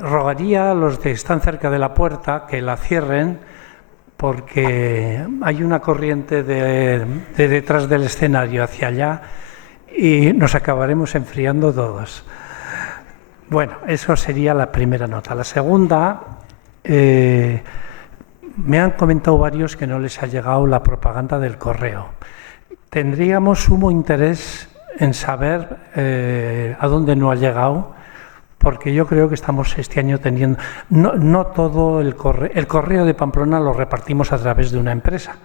Rogaría a los que están cerca de la puerta que la cierren, porque hay una corriente de detrás del escenario hacia allá y nos acabaremos enfriando todos. Bueno, eso sería la primera nota. La segunda, me han comentado varios que no les ha llegado la propaganda del correo. Tendríamos sumo interés en saber a dónde no ha llegado, porque yo creo que estamos este año teniendo... No todo el correo de Pamplona lo repartimos a través de una empresa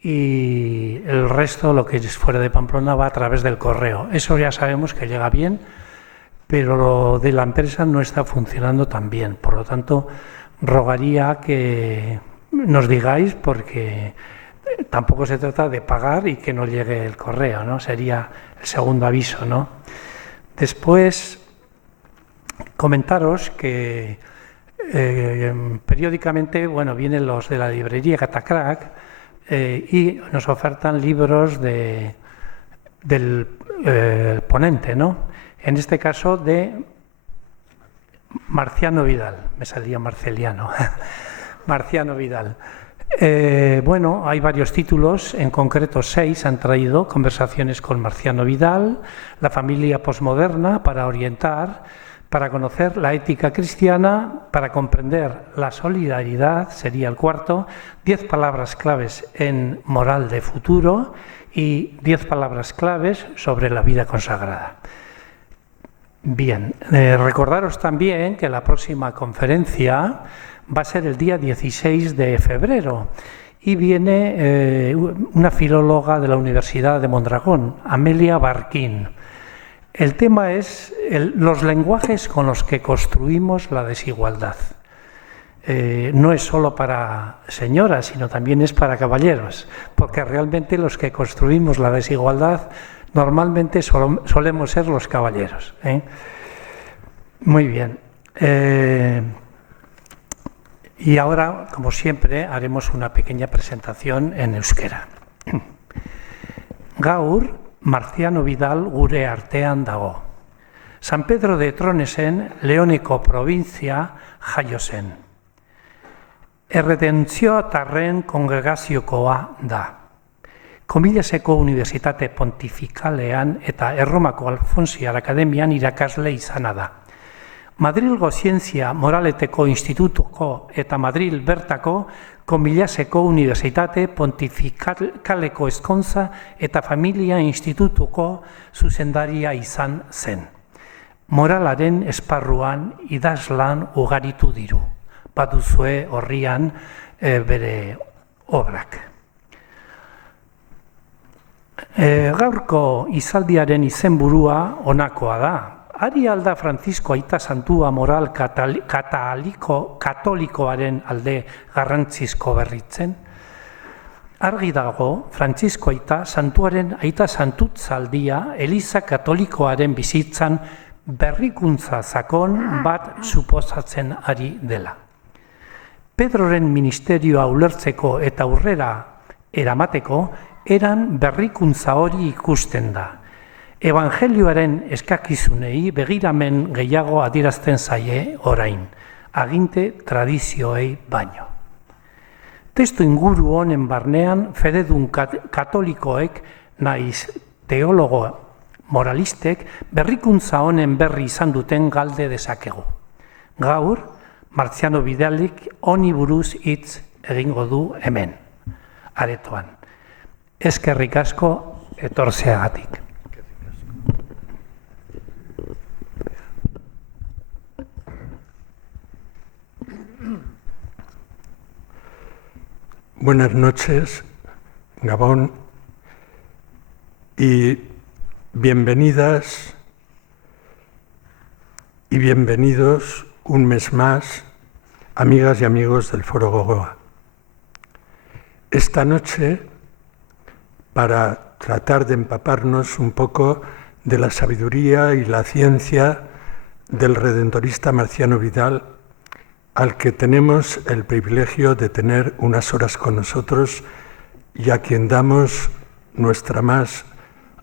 y el resto, lo que es fuera de Pamplona, va a través del correo. Eso ya sabemos que llega bien, pero lo de la empresa no está funcionando tan bien. Por lo tanto, rogaría que nos digáis, porque tampoco se trata de pagar y que no llegue el correo, ¿no? Sería el segundo aviso, ¿no? Después, comentaros que periódicamente, bueno, vienen los de la librería Catacrac y nos ofertan libros del ponente, ¿no? En este caso de Marciano Vidal, me salía Marceliano, Marciano Vidal. Bueno, hay varios títulos, en concreto 6 han traído: Conversaciones con Marciano Vidal, La familia posmoderna para orientar, para conocer la ética cristiana, para comprender la solidaridad, sería el cuarto, 10 palabras claves en moral de futuro y 10 palabras claves sobre la vida consagrada. Bien, recordaros también que la próxima conferencia va a ser el día 16 de febrero y viene una filóloga de la Universidad de Mondragón, Amelia Barquín. El tema es los lenguajes con los que construimos la desigualdad. No es solo para señoras, sino también es para caballeros, porque realmente los que construimos la desigualdad normalmente solemos ser los caballeros. Muy bien. Y ahora, como siempre, haremos una pequeña presentación en euskera. Gaur, Marciano Vidal gure artean dago. San Pedro de Tronesen, Leoneko provintzia, jaio zen. Erredentziotarren kongregaziokoa da. Comillaseko Unibertsitate Pontifikalean eta Erromako Alfonsiar Akademian irakasle izana da. Madrilgo Zientzia Moraleteko Institutuko eta Madril bertako Comillaseko Unibertsitate Pontifikaleko Ezkontza eta Familia Institutuko zuzendaria izan zen. Moralaren esparruan idazlan ugaritu diru. Baduzue horrian bere obrak. Gaurko izaldiaren izenburua honakoa da. Ari alda Francisco Aita Santua moral katolikoaren alde garrantzizko berritzen? Argi dago, Francisco Aita Santuaren Aita Santutzaldia Eliza Katolikoaren bizitzan berrikuntza sakon bat suposatzen ari dela. Pedroren ministerioa ulertzeko eta aurrera eramateko eran berrikuntza hori ikusten da. Evangelioaren eskakizunei begiramen gehiago adierazten zaie orain, aginte tradizioei baino. Testu inguru honen barnean fededun katolikoek naiz teologo moralistek berrikuntza honen berri izan duten galde dezakegu. Gaur, Marciano Vidalik honi buruz hitz egingo du hemen, aretoan. Eskerrik asko etortzeagatik. Buenas noches, Gabón, y bienvenidas y bienvenidos un mes más, amigas y amigos del Foro Gogoa. Esta noche, para tratar de empaparnos un poco de la sabiduría y la ciencia del redentorista Marciano Vidal, al que tenemos el privilegio de tener unas horas con nosotros y a quien damos nuestra más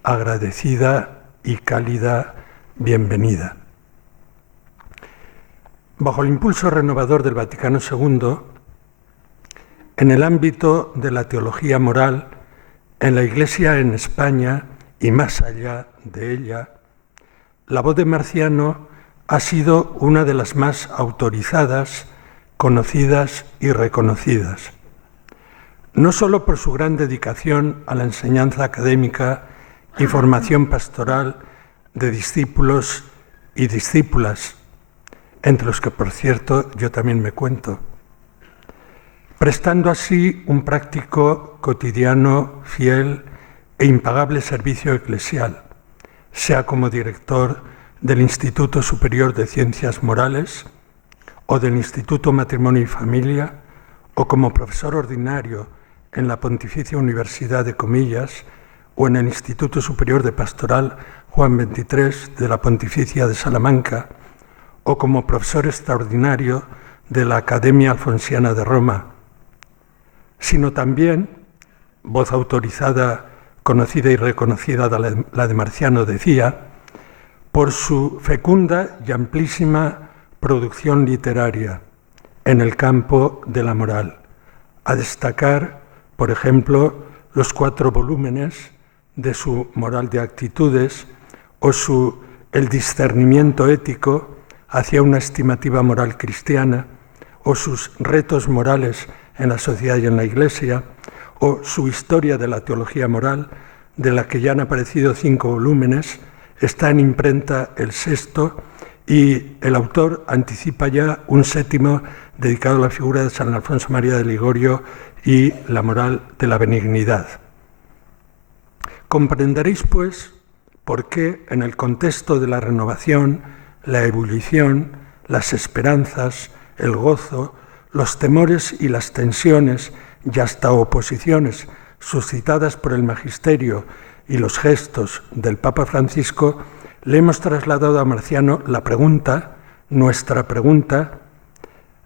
agradecida y cálida bienvenida. Bajo el impulso renovador del Vaticano II, en el ámbito de la teología moral, en la Iglesia en España y más allá de ella, la voz de Marciano ha sido una de las más autorizadas, conocidas y reconocidas, no solo por su gran dedicación a la enseñanza académica y formación pastoral de discípulos y discípulas, entre los que, por cierto, yo también me cuento, prestando así un práctico, cotidiano, fiel e impagable servicio eclesial, sea como director del Instituto Superior de Ciencias Morales o del Instituto Matrimonio y Familia, o como profesor ordinario en la Pontificia Universidad de Comillas o en el Instituto Superior de Pastoral Juan XXIII de la Pontificia de Salamanca, o como profesor extraordinario de la Academia Alfonsiana de Roma, sino también, voz autorizada, conocida y reconocida, la de Marciano decía, por su fecunda y amplísima producción literaria en el campo de la moral, a destacar, por ejemplo, los 4 volúmenes de su Moral de Actitudes o El discernimiento ético hacia una estimativa moral cristiana, o sus Retos morales en la sociedad y en la Iglesia, o su Historia de la teología moral, de la que ya han aparecido 5 volúmenes, está en imprenta el 6º, y el autor anticipa ya un 7º dedicado a la figura de San Alfonso María de Ligorio y la moral de la benignidad. Comprenderéis, pues, por qué en el contexto de la renovación, la ebullición, las esperanzas, el gozo, los temores y las tensiones y hasta oposiciones suscitadas por el magisterio y los gestos del Papa Francisco, le hemos trasladado a Marciano la pregunta, nuestra pregunta,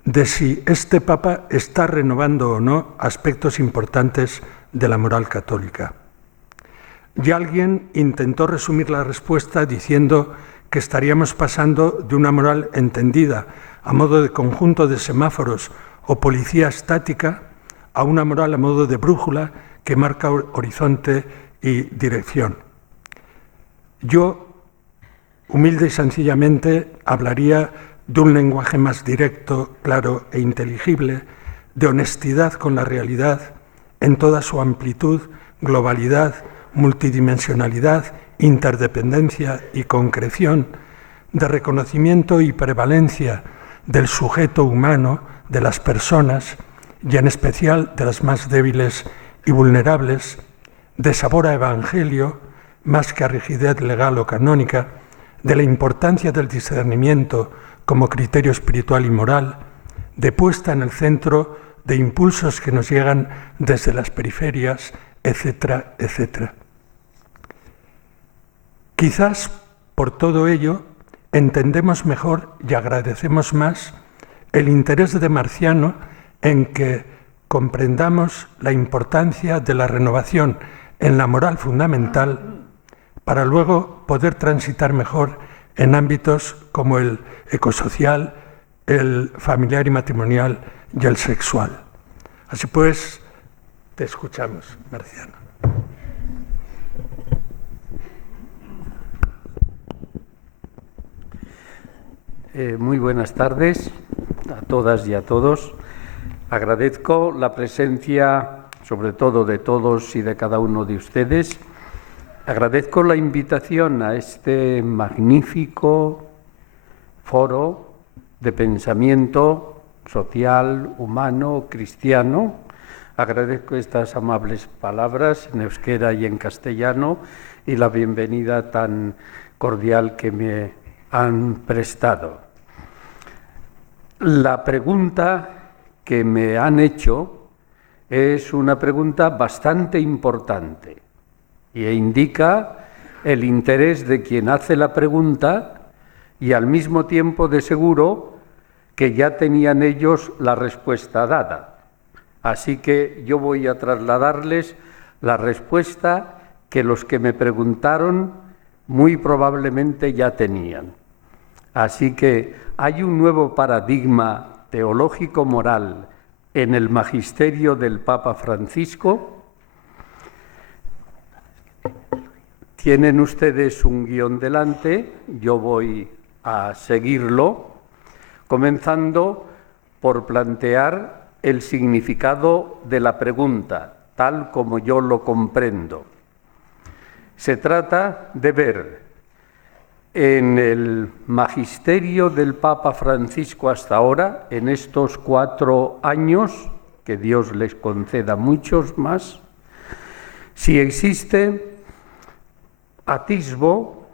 de si este Papa está renovando o no aspectos importantes de la moral católica. Y alguien intentó resumir la respuesta diciendo que estaríamos pasando de una moral entendida a modo de conjunto de semáforos o policía estática a una moral a modo de brújula que marca horizonte y dirección. Yo, humilde y sencillamente, hablaría de un lenguaje más directo, claro e inteligible, de honestidad con la realidad en toda su amplitud, globalidad, multidimensionalidad, interdependencia y concreción, de reconocimiento y prevalencia del sujeto humano, de las personas, y en especial de las más débiles y vulnerables, de sabor a evangelio, más que a rigidez legal o canónica, de la importancia del discernimiento como criterio espiritual y moral, de puesta en el centro de impulsos que nos llegan desde las periferias, etcétera, etcétera. Quizás por todo ello entendemos mejor y agradecemos más el interés de Marciano en que comprendamos la importancia de la renovación en la moral fundamental para luego poder transitar mejor en ámbitos como el ecosocial, el familiar y matrimonial y el sexual. Así pues, te escuchamos, Marciano. Muy buenas tardes a todas y a todos. Agradezco la presencia, sobre todo de todos y de cada uno de ustedes. Agradezco la invitación a este magnífico foro de pensamiento social, humano, cristiano. Agradezco estas amables palabras en euskera y en castellano y la bienvenida tan cordial que me han prestado. La pregunta que me han hecho es una pregunta bastante importante y indica el interés de quien hace la pregunta y al mismo tiempo de seguro que ya tenían ellos la respuesta dada. Así que yo voy a trasladarles la respuesta que los que me preguntaron muy probablemente ya tenían. Así que hay un nuevo paradigma teológico-moral en el magisterio del Papa Francisco. Tienen ustedes un guión delante, yo voy a seguirlo, comenzando por plantear el significado de la pregunta, tal como yo lo comprendo. Se trata de ver en el magisterio del Papa Francisco hasta ahora, en estos 4 años, que Dios les conceda muchos más, si existe atisbo,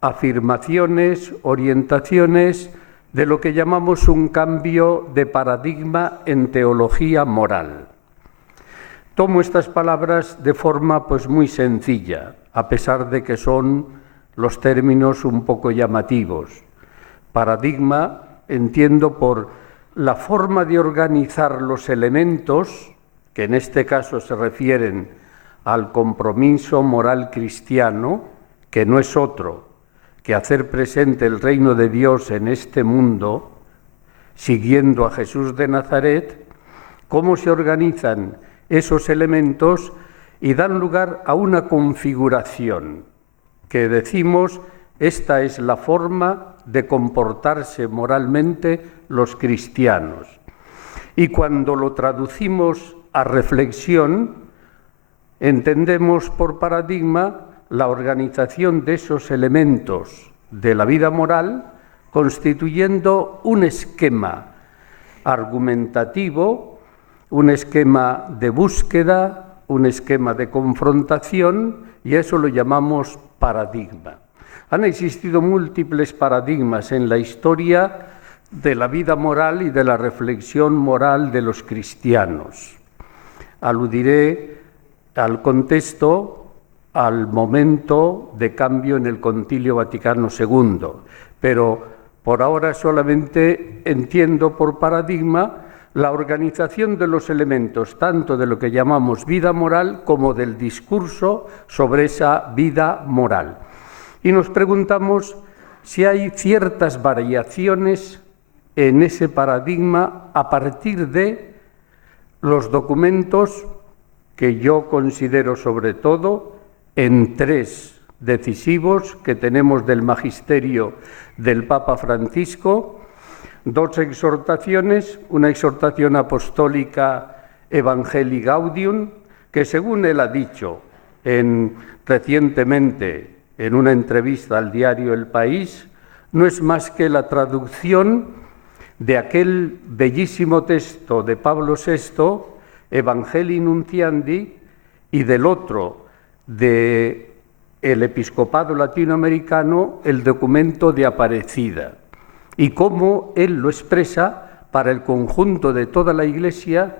afirmaciones, orientaciones de lo que llamamos un cambio de paradigma en teología moral. Tomo estas palabras de forma muy sencilla, a pesar de que son los términos un poco llamativos. Paradigma entiendo por la forma de organizar los elementos, que en este caso se refieren al compromiso moral cristiano, que no es otro que hacer presente el reino de Dios en este mundo, siguiendo a Jesús de Nazaret, cómo se organizan esos elementos y dan lugar a una configuración que decimos, esta es la forma de comportarse moralmente los cristianos. Y cuando lo traducimos a reflexión, entendemos por paradigma la organización de esos elementos de la vida moral, constituyendo un esquema argumentativo, un esquema de búsqueda, un esquema de confrontación, y eso lo llamamos paradigma. Han existido múltiples paradigmas en la historia de la vida moral y de la reflexión moral de los cristianos. Aludiré al contexto, al momento de cambio en el Concilio Vaticano II, pero por ahora solamente entiendo por paradigma la organización de los elementos, tanto de lo que llamamos vida moral como del discurso sobre esa vida moral. Y nos preguntamos si hay ciertas variaciones en ese paradigma a partir de los documentos que yo considero sobre todo en 3 decisivos que tenemos del magisterio del Papa Francisco, 2 exhortaciones, una exhortación apostólica Evangelii Gaudium, que según él ha dicho recientemente en una entrevista al diario El País, no es más que la traducción de aquel bellísimo texto de Pablo VI, Evangelii Nuntiandi, y del otro, del episcopado latinoamericano, el documento de Aparecida, y cómo él lo expresa para el conjunto de toda la Iglesia,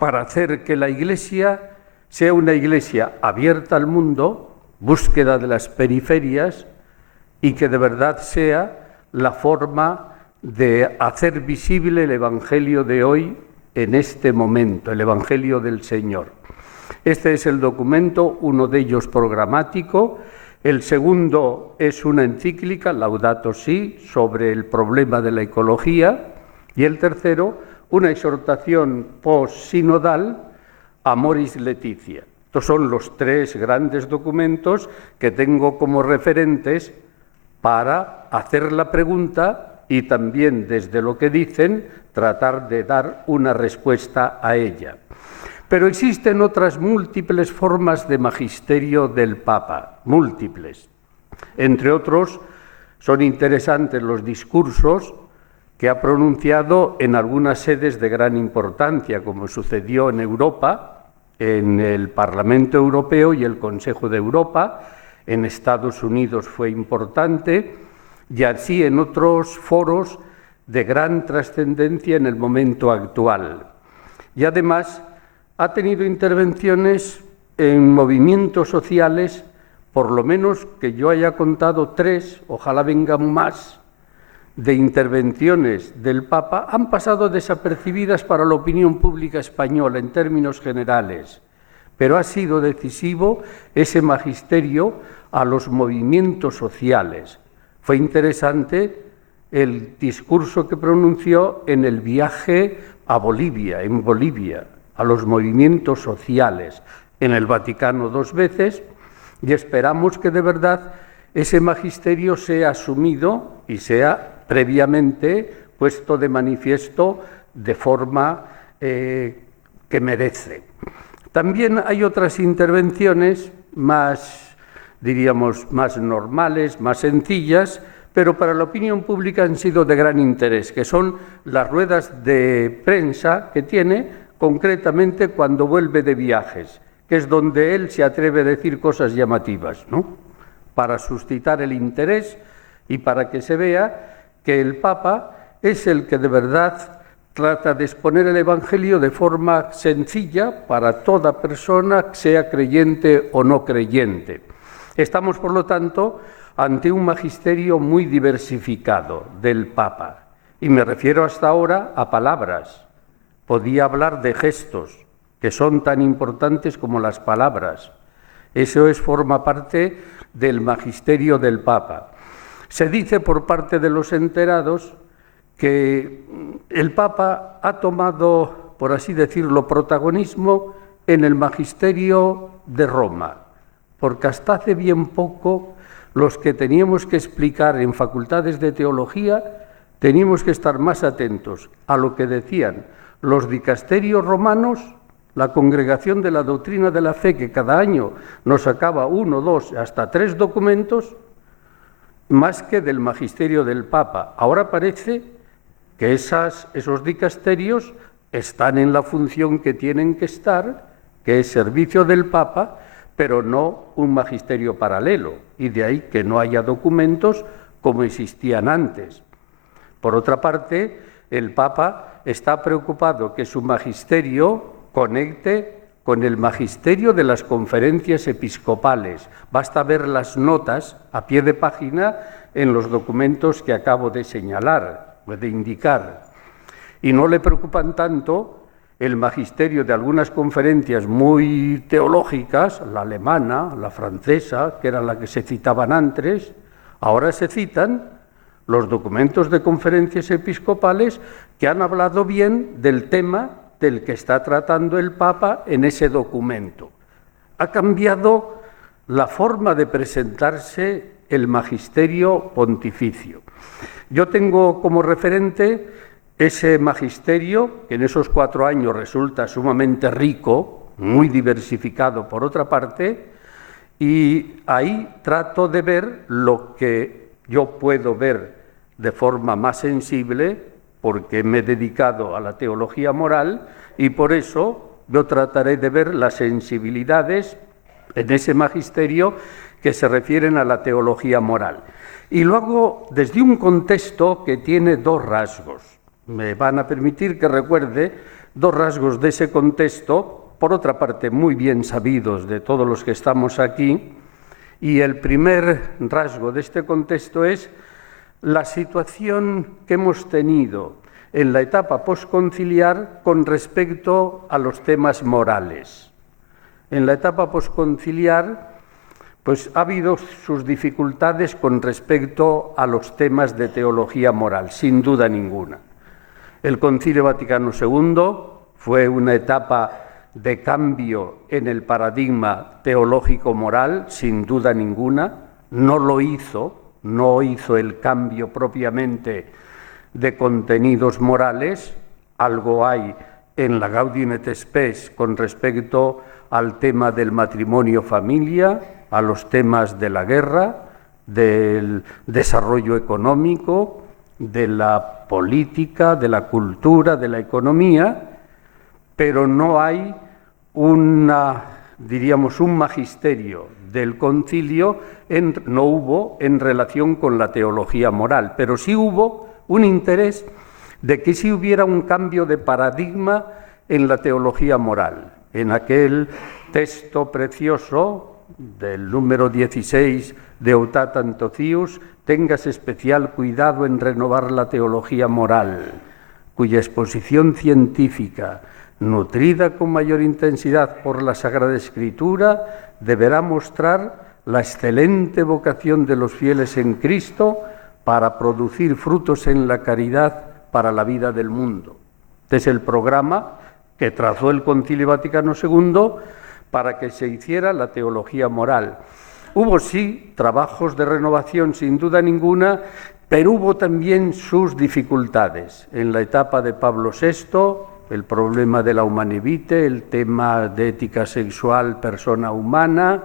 para hacer que la Iglesia sea una Iglesia abierta al mundo, búsqueda de las periferias, y que de verdad sea la forma de hacer visible el Evangelio de hoy en este momento, el Evangelio del Señor. Este es el documento, uno de ellos programático. El segundo es una encíclica, Laudato Si, sobre el problema de la ecología. Y el tercero, una exhortación post-sinodal, Amoris Laetitia. Estos son los 3 grandes documentos que tengo como referentes para hacer la pregunta y también, desde lo que dicen, tratar de dar una respuesta a ella. Pero existen otras múltiples formas de magisterio del Papa, múltiples. Entre otros, son interesantes los discursos que ha pronunciado en algunas sedes de gran importancia, como sucedió en Europa, en el Parlamento Europeo y el Consejo de Europa. En Estados Unidos fue importante, y así en otros foros de gran trascendencia en el momento actual. Y además ha tenido intervenciones en movimientos sociales, por lo menos que yo haya contado 3, ojalá vengan más, de intervenciones del Papa, han pasado desapercibidas para la opinión pública española en términos generales, pero ha sido decisivo ese magisterio a los movimientos sociales. Fue interesante el discurso que pronunció en el viaje a Bolivia, a los movimientos sociales, en el Vaticano 2 veces, y esperamos que de verdad ese magisterio sea asumido y sea previamente puesto de manifiesto de forma que merece. También hay otras intervenciones más, diríamos, más normales, más sencillas, pero para la opinión pública han sido de gran interés, que son las ruedas de prensa que tiene concretamente cuando vuelve de viajes, que es donde él se atreve a decir cosas llamativas, ¿no? Para suscitar el interés y para que se vea que el Papa es el que de verdad trata de exponer el Evangelio de forma sencilla para toda persona, sea creyente o no creyente. Estamos, por lo tanto, ante un magisterio muy diversificado del Papa. Y me refiero hasta ahora a palabras. Podía hablar de gestos, que son tan importantes como las palabras. Eso forma parte del magisterio del Papa. Se dice por parte de los enterados que el Papa ha tomado, por así decirlo, protagonismo en el magisterio de Roma, porque hasta hace bien poco los que teníamos que explicar en facultades de teología teníamos que estar más atentos a lo que decían los dicasterios romanos, la Congregación de la Doctrina de la Fe, que cada año nos sacaba 1, 2, hasta 3 documentos, más que del magisterio del Papa. Ahora parece que esos dicasterios están en la función que tienen que estar, que es servicio del Papa, pero no un magisterio paralelo, y de ahí que no haya documentos como existían antes. Por otra parte, el Papa está preocupado que su magisterio conecte con el magisterio de las conferencias episcopales. Basta ver las notas a pie de página en los documentos que acabo de señalar, de indicar. Y no le preocupan tanto el magisterio de algunas conferencias muy teológicas, la alemana, la francesa, que era la que se citaban antes. Ahora se citan los documentos de conferencias episcopales que han hablado bien del tema del que está tratando el Papa en ese documento. Ha cambiado la forma de presentarse el magisterio pontificio. Yo tengo como referente ese magisterio, que en esos 4 años resulta sumamente rico, muy diversificado por otra parte, y ahí trato de ver lo que yo puedo ver de forma más sensible, porque me he dedicado a la teología moral, y por eso yo trataré de ver las sensibilidades en ese magisterio que se refieren a la teología moral. Y lo hago desde un contexto que tiene 2 rasgos. Me van a permitir que recuerde 2 rasgos de ese contexto, por otra parte muy bien sabidos de todos los que estamos aquí, y el primer rasgo de este contexto es la situación que hemos tenido en la etapa posconciliar con respecto a los temas morales. En la etapa posconciliar, pues ha habido sus dificultades con respecto a los temas de teología moral, sin duda ninguna. El Concilio Vaticano II fue una etapa de cambio en el paradigma teológico-moral, sin duda ninguna. No hizo el cambio propiamente de contenidos morales. Algo hay en la Gaudium et Spes con respecto al tema del matrimonio-familia, a los temas de la guerra, del desarrollo económico, de la política, de la cultura, de la economía, pero no hay un magisterio del concilio, no hubo en relación con la teología moral, pero sí hubo un interés de que sí hubiera un cambio de paradigma en la teología moral. En aquel texto precioso del número 16 de Eutath Antocius, tengas especial cuidado en renovar la teología moral, cuya exposición científica, nutrida con mayor intensidad por la Sagrada Escritura, deberá mostrar la excelente vocación de los fieles en Cristo para producir frutos en la caridad para la vida del mundo. Este es el programa que trazó el Concilio Vaticano II para que se hiciera la teología moral. Hubo sí trabajos de renovación, sin duda ninguna, pero hubo también sus dificultades. En la etapa de Pablo VI, el problema de la Humanae Vitae, el tema de ética sexual, persona humana.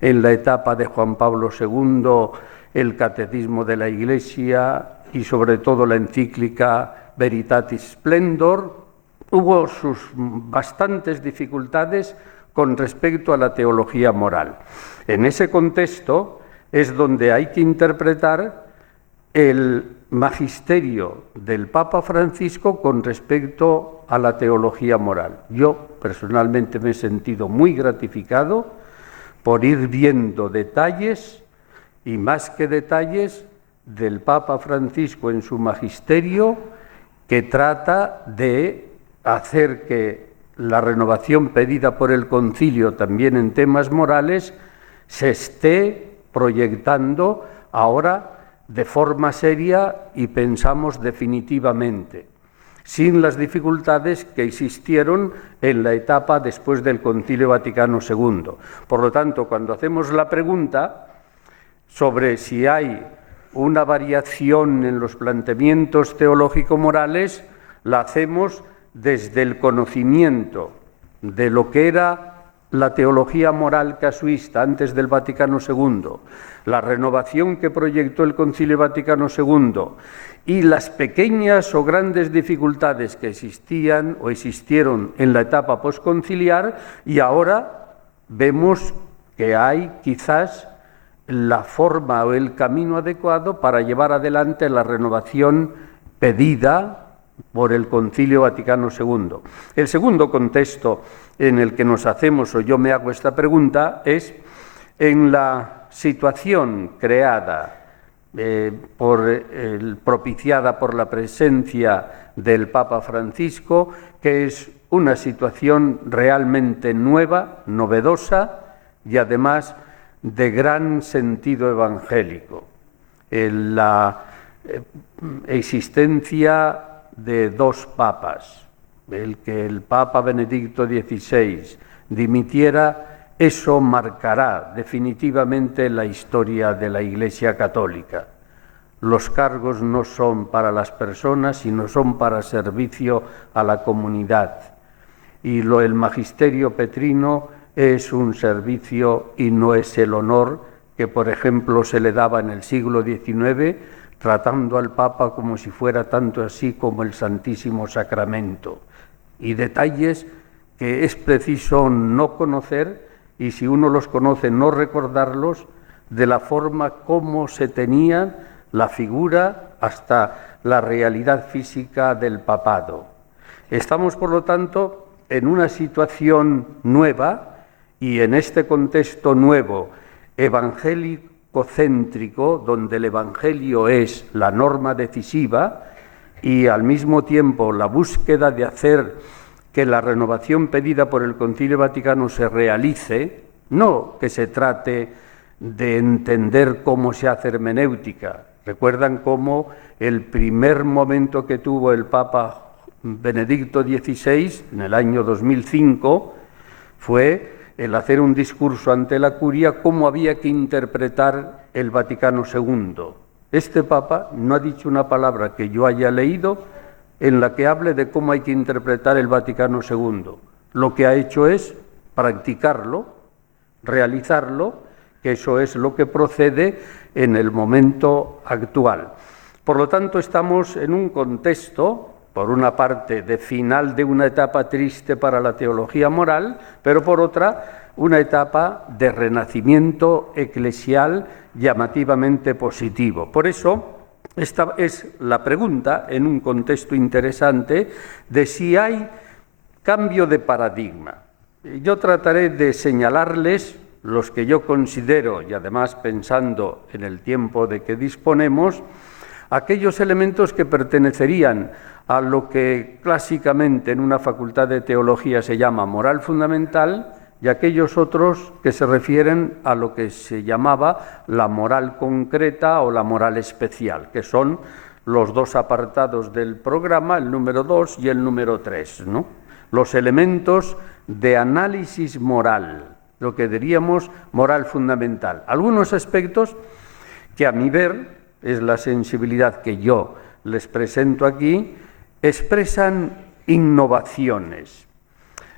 En la etapa de Juan Pablo II, el Catecismo de la Iglesia y sobre todo la encíclica Veritatis Splendor. Hubo sus bastantes dificultades con respecto a la teología moral. En ese contexto es donde hay que interpretar el magisterio del Papa Francisco con respecto a la teología moral. Yo personalmente me he sentido muy gratificado por ir viendo detalles, y más que detalles, del Papa Francisco en su magisterio, que trata de hacer que la renovación pedida por el Concilio también en temas morales se esté proyectando ahora de forma seria y pensamos definitivamente, sin las dificultades que existieron en la etapa después del Concilio Vaticano II. Por lo tanto, cuando hacemos la pregunta sobre si hay una variación en los planteamientos teológico-morales, la hacemos desde el conocimiento de lo que era la teología moral casuista antes del Vaticano II, la renovación que proyectó el Concilio Vaticano II y las pequeñas o grandes dificultades que existían o existieron en la etapa posconciliar, y ahora vemos que hay quizás la forma o el camino adecuado para llevar adelante la renovación pedida por el Concilio Vaticano II. El segundo contexto en el que nos hacemos, o yo me hago esta pregunta, en la situación creada, propiciada por la presencia del Papa Francisco, que es una situación realmente nueva, novedosa y además de gran sentido evangélico. La existencia de dos papas, el que el Papa Benedicto XVI dimitiera, eso marcará definitivamente la historia de la Iglesia Católica. Los cargos no son para las personas, sino son para servicio a la comunidad. Y el magisterio petrino es un servicio y no es el honor que, por ejemplo, se le daba en el siglo XIX, tratando al Papa como si fuera tanto así como el Santísimo Sacramento. Y detalles que es preciso no conocer, y si uno los conoce no recordarlos, de la forma como se tenía la figura hasta la realidad física del papado. Estamos, por lo tanto, en una situación nueva, y en este contexto nuevo, evangélico-céntrico, donde el Evangelio es la norma decisiva y al mismo tiempo la búsqueda de hacer que la renovación pedida por el Concilio Vaticano se realice, no que se trate de entender cómo se hace hermenéutica. Recuerdan cómo el primer momento que tuvo el Papa Benedicto XVI, en el año 2005, fue el hacer un discurso ante la curia, cómo había que interpretar el Vaticano II. Este Papa no ha dicho una palabra que yo haya leído en la que hable de cómo hay que interpretar el Vaticano II. Lo que ha hecho es practicarlo, realizarlo, que eso es lo que procede en el momento actual. Por lo tanto, estamos en un contexto, por una parte, de final de una etapa triste para la teología moral, pero por otra, una etapa de renacimiento eclesial llamativamente positivo. Por eso, esta es la pregunta, en un contexto interesante, de si hay cambio de paradigma. Yo trataré de señalarles los que yo considero, y además pensando en el tiempo de que disponemos, aquellos elementos que pertenecerían a lo que clásicamente en una facultad de teología se llama moral fundamental y aquellos otros que se refieren a lo que se llamaba la moral concreta o la moral especial, que son los dos apartados del programa, el número 2 y el número 3, ¿no? Los elementos de análisis moral, lo que diríamos moral fundamental. Algunos aspectos que a mi ver, es la sensibilidad que yo les presento aquí, expresan innovaciones.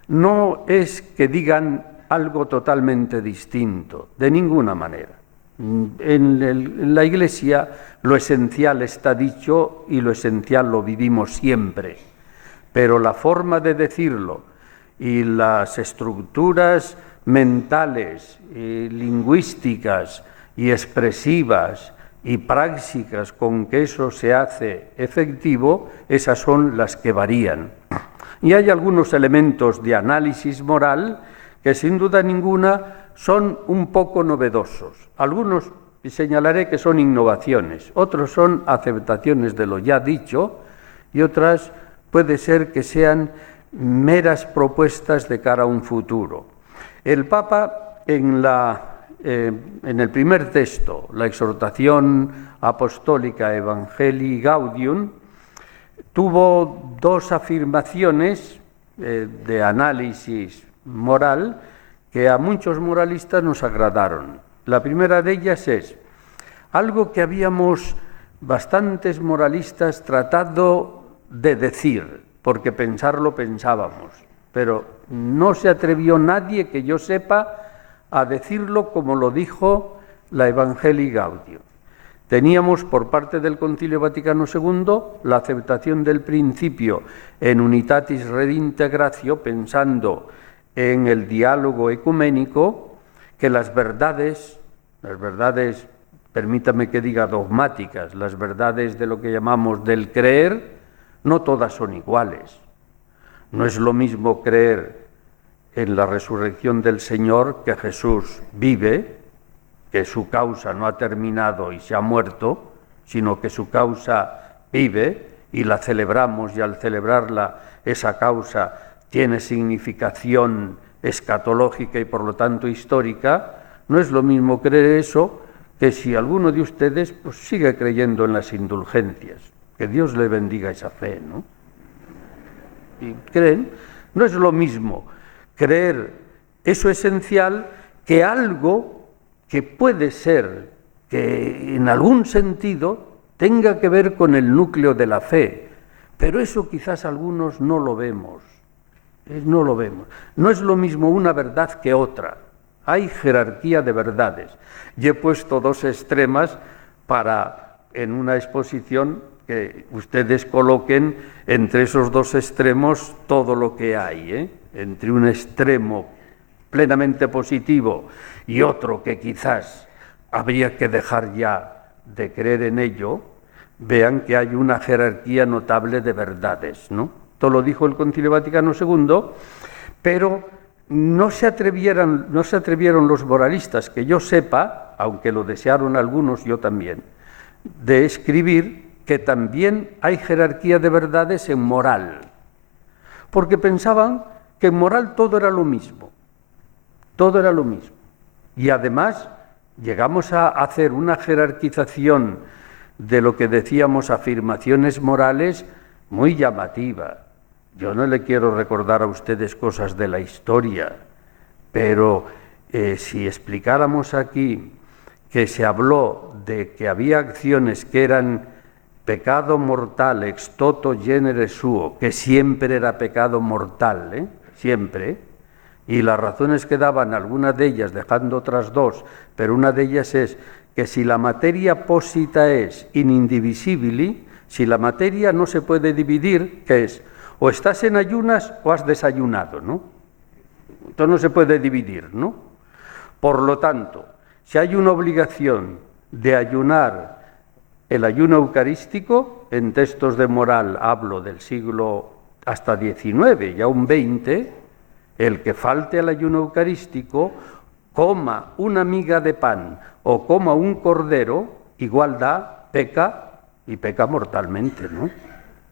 No es que digan algo totalmente distinto, de ninguna manera. En la Iglesia lo esencial está dicho y lo esencial lo vivimos siempre, pero la forma de decirlo y las estructuras mentales, lingüísticas y expresivas y prácticas con que eso se hace efectivo, esas son las que varían. Y hay algunos elementos de análisis moral que sin duda ninguna son un poco novedosos. Algunos señalaré que son innovaciones, otros son aceptaciones de lo ya dicho y otras puede ser que sean meras propuestas de cara a un futuro. El Papa en el primer texto, la exhortación apostólica Evangelii Gaudium, tuvo dos afirmaciones de análisis moral que a muchos moralistas nos agradaron. La primera de ellas es algo que habíamos bastantes moralistas tratado de decir, porque pensarlo pensábamos, pero no se atrevió nadie que yo sepa a decirlo como lo dijo la Evangelii Gaudium. Teníamos por parte del Concilio Vaticano II la aceptación del principio en Unitatis Redintegratio, pensando en el diálogo ecuménico, que las verdades, permítame que diga dogmáticas, las verdades de lo que llamamos del creer, no todas son iguales. No es lo mismo creer en la resurrección del Señor, que Jesús vive, que su causa no ha terminado y se ha muerto, sino que su causa vive y la celebramos, y al celebrarla esa causa tiene significación escatológica y por lo tanto histórica. No es lo mismo creer eso que si alguno de ustedes pues, sigue creyendo en las indulgencias. Que Dios le bendiga esa fe, ¿no? Y creen, no es lo mismo creer eso esencial que algo que puede ser que en algún sentido tenga que ver con el núcleo de la fe, pero eso quizás algunos no lo vemos. No lo vemos. No es lo mismo una verdad que otra. Hay jerarquía de verdades. Y he puesto dos extremas para, en una exposición, que ustedes coloquen entre esos dos extremos todo lo que hay, entre un extremo plenamente positivo y otro que quizás habría que dejar ya de creer en ello, vean que hay una jerarquía notable de verdades, ¿no? Esto lo dijo el Concilio Vaticano II, pero no se atrevieron los moralistas, que yo sepa, aunque lo desearon algunos, yo también, de escribir que también hay jerarquía de verdades en moral, porque pensaban que en moral todo era lo mismo, y además llegamos a hacer una jerarquización de lo que decíamos afirmaciones morales muy llamativa. Yo no le quiero recordar a ustedes cosas de la historia, pero si explicáramos aquí que se habló de que había acciones que eran pecado mortal, ex toto genere suo, que siempre era pecado mortal, siempre, y las razones que daban, algunas de ellas dejando otras dos, pero una de ellas es que si la materia posita es in indivisibili, si la materia no se puede dividir, ¿qué es? O estás en ayunas o has desayunado, ¿no? Esto no se puede dividir, ¿no? Por lo tanto, si hay una obligación de ayunar, el ayuno eucarístico, en textos de moral hablo del siglo hasta XIX y aún XX, el que falte al ayuno eucarístico, coma una miga de pan o coma un cordero, igual da, peca y peca mortalmente, ¿no?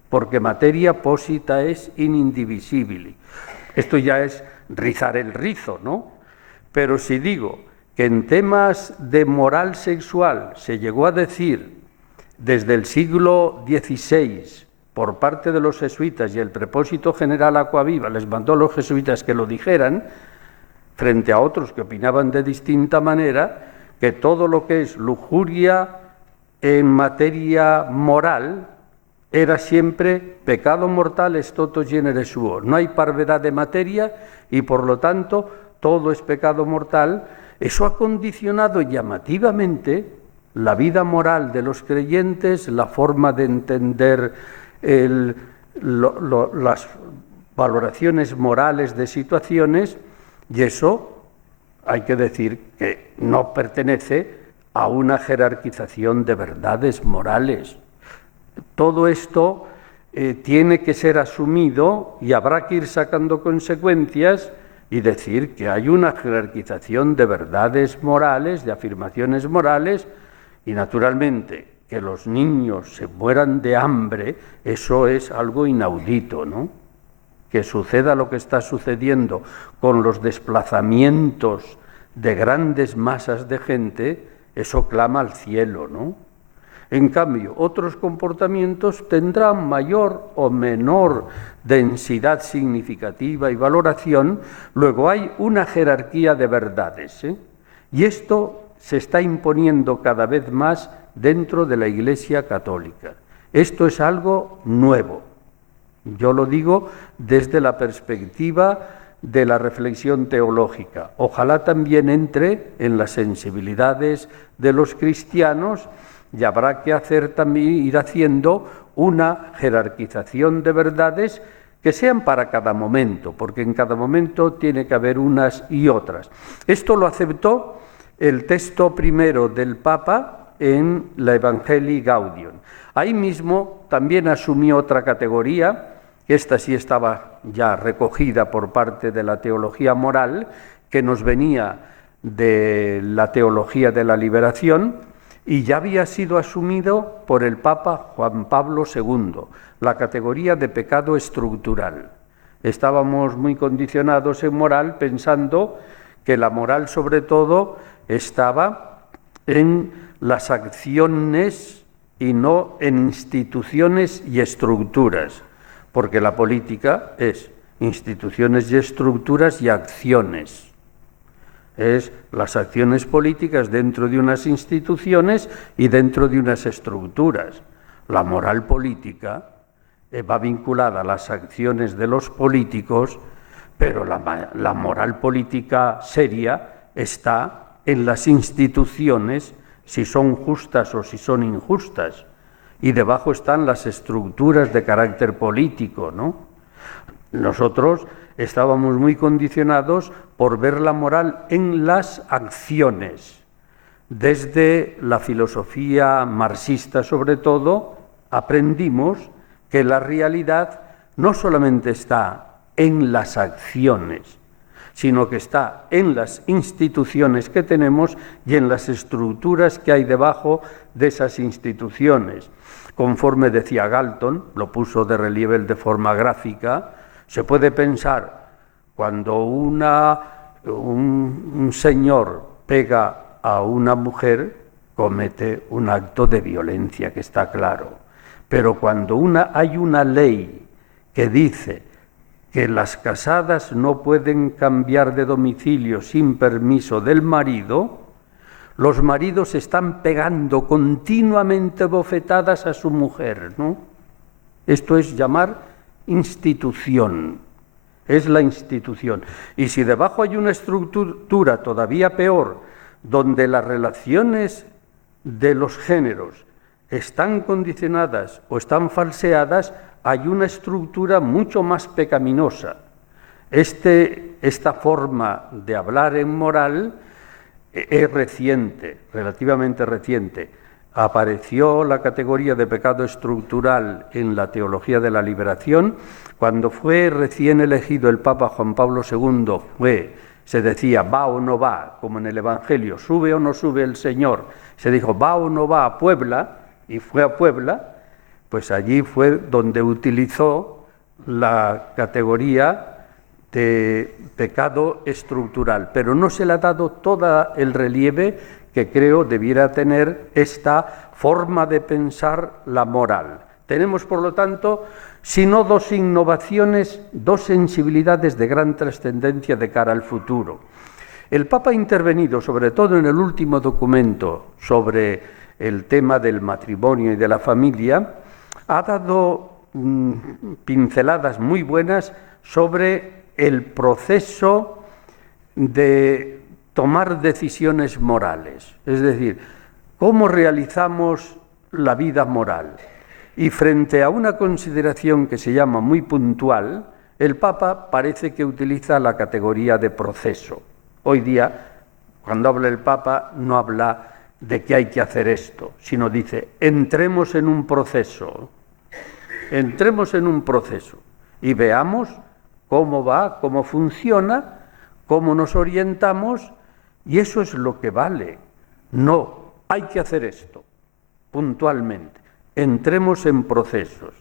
Porque materia posita es in indivisibili. Esto ya es rizar el rizo, ¿no? Pero si digo que en temas de moral sexual se llegó a decir desde el siglo XVI por parte de los jesuitas, y el Propósito General Aquaviva les mandó a los jesuitas que lo dijeran, frente a otros que opinaban de distinta manera, que todo lo que es lujuria en materia moral era siempre pecado mortal est toto genere suo. No hay parvedad de materia y por lo tanto todo es pecado mortal. Eso ha condicionado llamativamente la vida moral de los creyentes, la forma de entender las valoraciones morales de situaciones, y eso hay que decir que no pertenece a una jerarquización de verdades morales. Todo esto tiene que ser asumido y habrá que ir sacando consecuencias y decir que hay una jerarquización de verdades morales, de afirmaciones morales, y naturalmente que los niños se mueran de hambre, eso es algo inaudito, ¿no? Que suceda lo que está sucediendo con los desplazamientos de grandes masas de gente, eso clama al cielo, ¿no? En cambio, otros comportamientos tendrán mayor o menor densidad significativa y valoración. Luego hay una jerarquía de verdades, y esto se está imponiendo cada vez más dentro de la Iglesia Católica. Esto es algo nuevo. Yo lo digo desde la perspectiva de la reflexión teológica. Ojalá también entre en las sensibilidades de los cristianos, y habrá que ir haciendo una jerarquización de verdades que sean para cada momento, porque en cada momento tiene que haber unas y otras. Esto lo aceptó el texto primero del Papa en la Evangelii Gaudium. Ahí mismo también asumió otra categoría, que esta sí estaba ya recogida por parte de la teología moral, que nos venía de la teología de la liberación, y ya había sido asumido por el Papa Juan Pablo II, la categoría de pecado estructural. Estábamos muy condicionados en moral pensando que la moral sobre todo estaba en las acciones y no en instituciones y estructuras, porque la política es instituciones y estructuras y acciones. Es las acciones políticas dentro de unas instituciones y dentro de unas estructuras. La moral política va vinculada a las acciones de los políticos, pero la moral política seria está en las instituciones, si son justas o si son injustas, y debajo están las estructuras de carácter político, ¿no? Nosotros estábamos muy condicionados por ver la moral en las acciones. Desde la filosofía marxista, sobre todo, aprendimos que la realidad no solamente está en las acciones, sino que está en las instituciones que tenemos y en las estructuras que hay debajo de esas instituciones. Conforme decía Galton, lo puso de relieve de forma gráfica, se puede pensar cuando un señor pega a una mujer, comete un acto de violencia, que está claro. Pero cuando hay una ley que dice que las casadas no pueden cambiar de domicilio sin permiso del marido, los maridos están pegando continuamente bofetadas a su mujer, ¿no? Esto es llamar institución, es la institución. Y si debajo hay una estructura todavía peor, donde las relaciones de los géneros están condicionadas o están falseadas, hay una estructura mucho más pecaminosa. Esta forma de hablar en moral es reciente, relativamente reciente. Apareció la categoría de pecado estructural en la teología de la liberación. Cuando fue recién elegido el Papa Juan Pablo II, se decía va o no va, como en el Evangelio, sube o no sube el Señor. Se dijo va o no va a Puebla, y fue a Puebla. Pues allí fue donde utilizó la categoría de pecado estructural, pero no se le ha dado todo el relieve que creo debiera tener esta forma de pensar la moral. Tenemos, por lo tanto, si no dos innovaciones, dos sensibilidades de gran trascendencia de cara al futuro. El Papa ha intervenido, sobre todo en el último documento sobre el tema del matrimonio y de la familia, ha dado pinceladas muy buenas sobre el proceso de tomar decisiones morales, es decir, cómo realizamos la vida moral. Y frente a una consideración que se llama muy puntual, el Papa parece que utiliza la categoría de proceso. Hoy día, cuando habla el Papa, no habla de que hay que hacer esto, sino dice, entremos en un proceso y veamos cómo va, cómo funciona, cómo nos orientamos, y eso es lo que vale. No, hay que hacer esto, puntualmente. Entremos en procesos.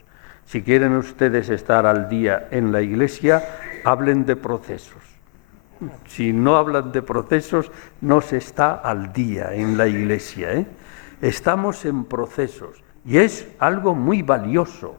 Si quieren ustedes estar al día en la Iglesia, hablen de procesos. Si no hablan de procesos, no se está al día en la Iglesia, ¿eh? Estamos en procesos y es algo muy valioso,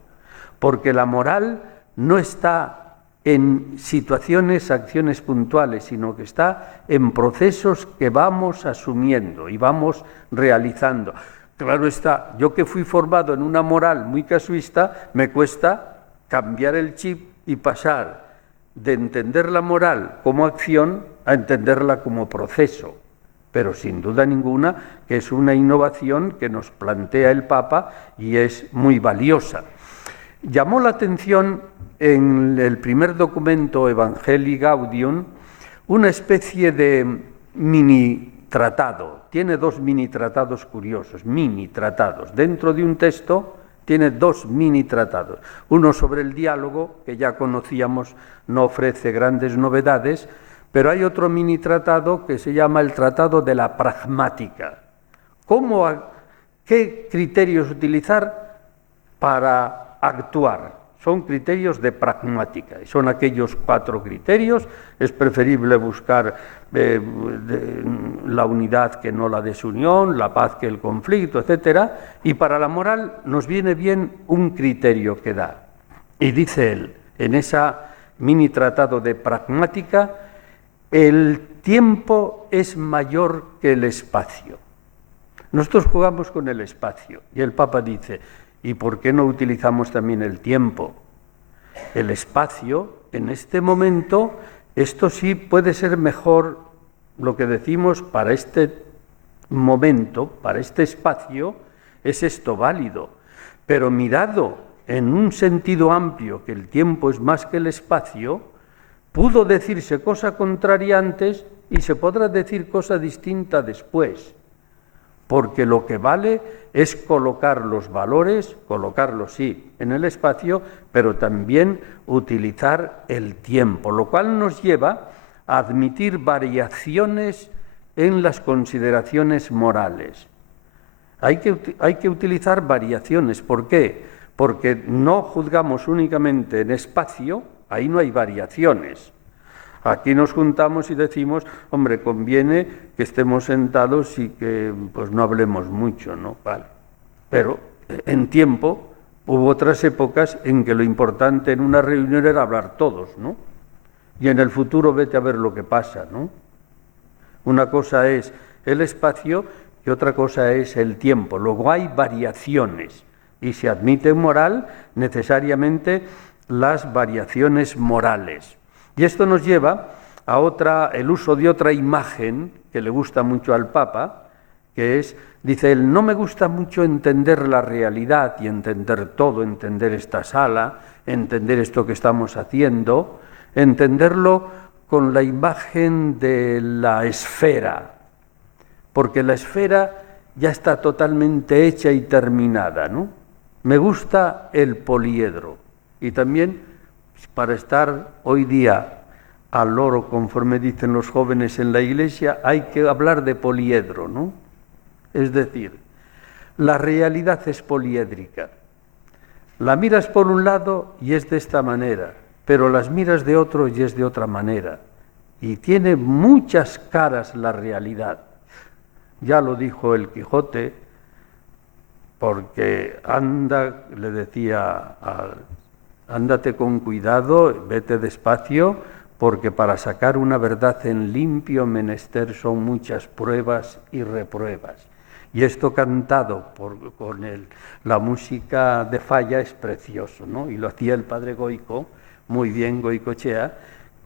porque la moral no está en situaciones, acciones puntuales, sino que está en procesos que vamos asumiendo y vamos realizando. Claro está, yo que fui formado en una moral muy casuista, me cuesta cambiar el chip y pasar de entender la moral como acción a entenderla como proceso, pero sin duda ninguna que es una innovación que nos plantea el Papa y es muy valiosa. Llamó la atención en el primer documento Evangelii Gaudium una especie de mini tratado. Tiene dos mini tratados curiosos, mini tratados. Dentro de un texto tiene dos mini tratados. Uno sobre el diálogo, que ya conocíamos, no ofrece grandes novedades, pero hay otro mini tratado que se llama el Tratado de la Pragmática. ¿Qué criterios utilizar para actuar? Son criterios de pragmática, y son aquellos 4 criterios. Es preferible buscar la unidad que no la desunión, la paz que el conflicto, etc. Y para la moral nos viene bien un criterio que da. Y dice él, en esa mini tratado de pragmática, el tiempo es mayor que el espacio. Nosotros jugamos con el espacio, y el Papa dice, ¿y por qué no utilizamos también el tiempo? El espacio, en este momento, esto sí puede ser mejor lo que decimos para este momento, para este espacio, es esto válido. Pero mirado en un sentido amplio, que el tiempo es más que el espacio, pudo decirse cosa contraria antes y se podrá decir cosa distinta después. Porque lo que vale es colocar los valores, colocarlos sí en el espacio, pero también utilizar el tiempo, lo cual nos lleva a admitir variaciones en las consideraciones morales. Hay que utilizar variaciones. ¿Por qué? Porque no juzgamos únicamente en espacio, ahí no hay variaciones. Aquí nos juntamos y decimos, hombre, conviene que estemos sentados y que pues no hablemos mucho, ¿no? Vale. Pero en tiempo hubo otras épocas en que lo importante en una reunión era hablar todos, ¿no? Y en el futuro vete a ver lo que pasa, ¿no? Una cosa es el espacio y otra cosa es el tiempo. Luego hay variaciones y se admite moral necesariamente las variaciones morales. Y esto nos lleva a el uso de otra imagen que le gusta mucho al Papa, que es, dice él, no me gusta mucho entender la realidad y entender todo, entender esta sala, entender esto que estamos haciendo, entenderlo con la imagen de la esfera, porque la esfera ya está totalmente hecha y terminada, ¿no? Me gusta el poliedro y también para estar hoy día al loro, conforme dicen los jóvenes en la Iglesia, hay que hablar de poliedro, ¿no? Es decir, la realidad es poliédrica. La miras por un lado y es de esta manera, pero las miras de otro y es de otra manera. Y tiene muchas caras la realidad. Ya lo dijo el Quijote, porque anda, le decía, ándate con cuidado, vete despacio, porque para sacar una verdad en limpio menester son muchas pruebas y repruebas. Y esto cantado con la música de Falla es precioso, ¿no? Y lo hacía el padre Goico, muy bien Goicoechea,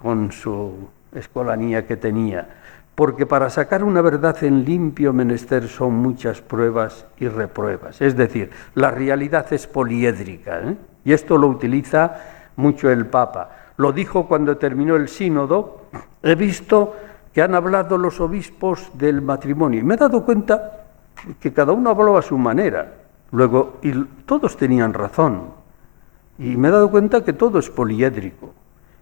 con su escolanía que tenía. Porque para sacar una verdad en limpio menester son muchas pruebas y repruebas. Es decir, la realidad es poliédrica, ¿eh? Y esto lo utiliza mucho el Papa. Lo dijo cuando terminó el sínodo. He visto que han hablado los obispos del matrimonio y me he dado cuenta que cada uno habló a su manera. Luego, y todos tenían razón. Y me he dado cuenta que todo es poliédrico.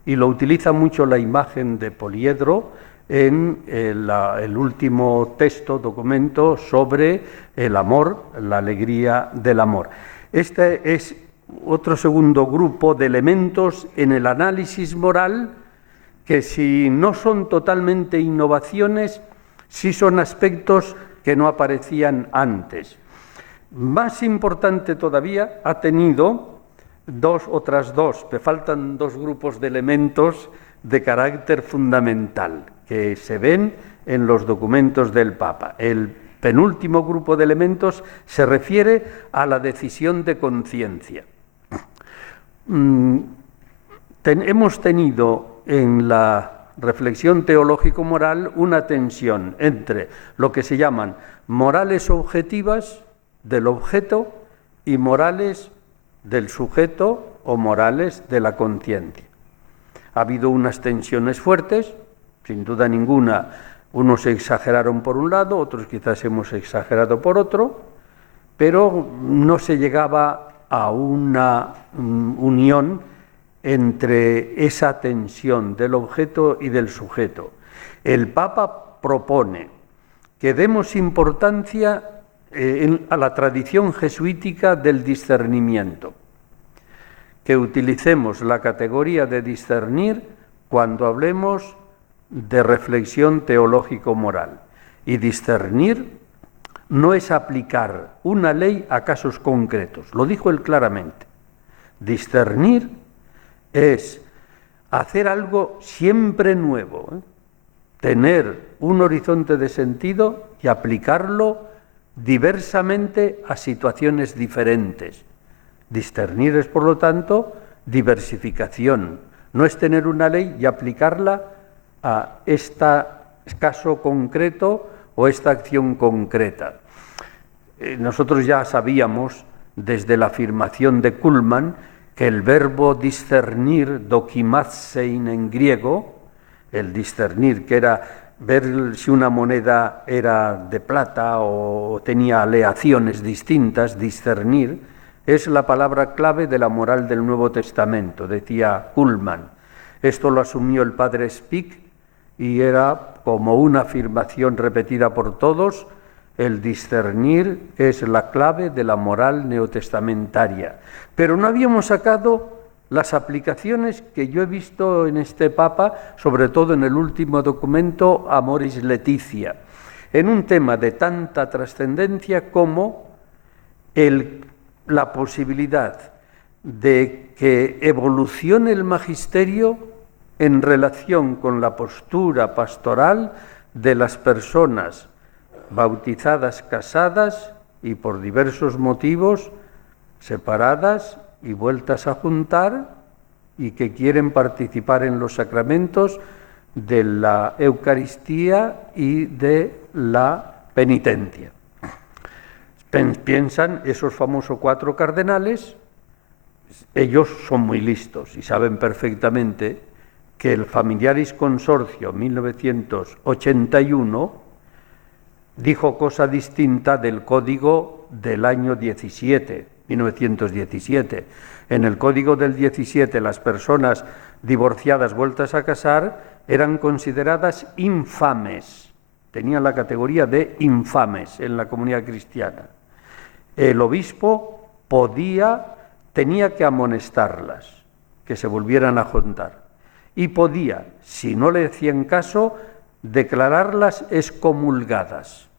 Y lo utiliza mucho la imagen de Poliedro en el último documento sobre el amor, la alegría del amor. Este es otro segundo grupo de elementos en el análisis moral que, si no son totalmente innovaciones, sí son aspectos que no aparecían antes. Más importante todavía ha tenido otras dos, me faltan dos grupos de elementos de carácter fundamental que se ven en los documentos del Papa. El penúltimo grupo de elementos se refiere a la decisión de conciencia. Hemos tenido en la reflexión teológico-moral una tensión entre lo que se llaman morales objetivas del objeto y morales del sujeto o morales de la conciencia. Ha habido unas tensiones fuertes, sin duda ninguna. Unos exageraron por un lado, otros quizás hemos exagerado por otro, pero no se llegaba a una unión entre esa tensión del objeto y del sujeto. El Papa propone que demos importancia a la tradición jesuítica del discernimiento, que utilicemos la categoría de discernir cuando hablemos de reflexión teológico-moral. Y discernir no es aplicar una ley a casos concretos, lo dijo él claramente. Discernir es hacer algo siempre nuevo, tener un horizonte de sentido y aplicarlo diversamente a situaciones diferentes. Discernir es, por lo tanto, diversificación. No es tener una ley y aplicarla a este caso concreto o esta acción concreta. Nosotros ya sabíamos, desde la afirmación de Kuhlmann, que el verbo discernir, dokimazein en griego, el discernir, que era ver si una moneda era de plata o tenía aleaciones distintas, discernir, es la palabra clave de la moral del Nuevo Testamento, decía Kuhlmann. Esto lo asumió el padre Spick y era como una afirmación repetida por todos: el discernir es la clave de la moral neotestamentaria. Pero no habíamos sacado las aplicaciones que yo he visto en este Papa, sobre todo en el último documento Amoris Laetitia, en un tema de tanta trascendencia como la posibilidad de que evolucione el magisterio en relación con la postura pastoral de las personas bautizadas, casadas y por diversos motivos separadas y vueltas a juntar y que quieren participar en los sacramentos de la Eucaristía y de la penitencia. Piensan esos famosos 4 cardenales, ellos son muy listos y saben perfectamente que el Familiaris Consortio 1981 dijo cosa distinta del código del año 1917. En el código del 17 las personas divorciadas vueltas a casar eran consideradas infames, tenían la categoría de infames en la comunidad cristiana. El obispo tenía que amonestarlas que se volvieran a juntar. Y podía, si no le hacían caso, declararlas excomulgadas.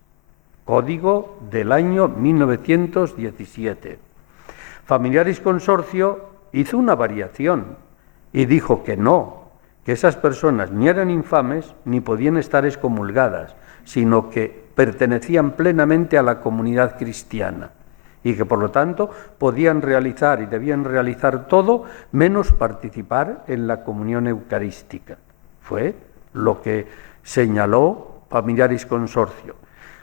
Código del año 1917. Familiaris Consorcio hizo una variación y dijo que no, que esas personas ni eran infames ni podían estar excomulgadas, sino que pertenecían plenamente a la comunidad cristiana y que por lo tanto podían realizar y debían realizar todo menos participar en la comunión eucarística. Fue lo que señaló Familiaris Consorcio.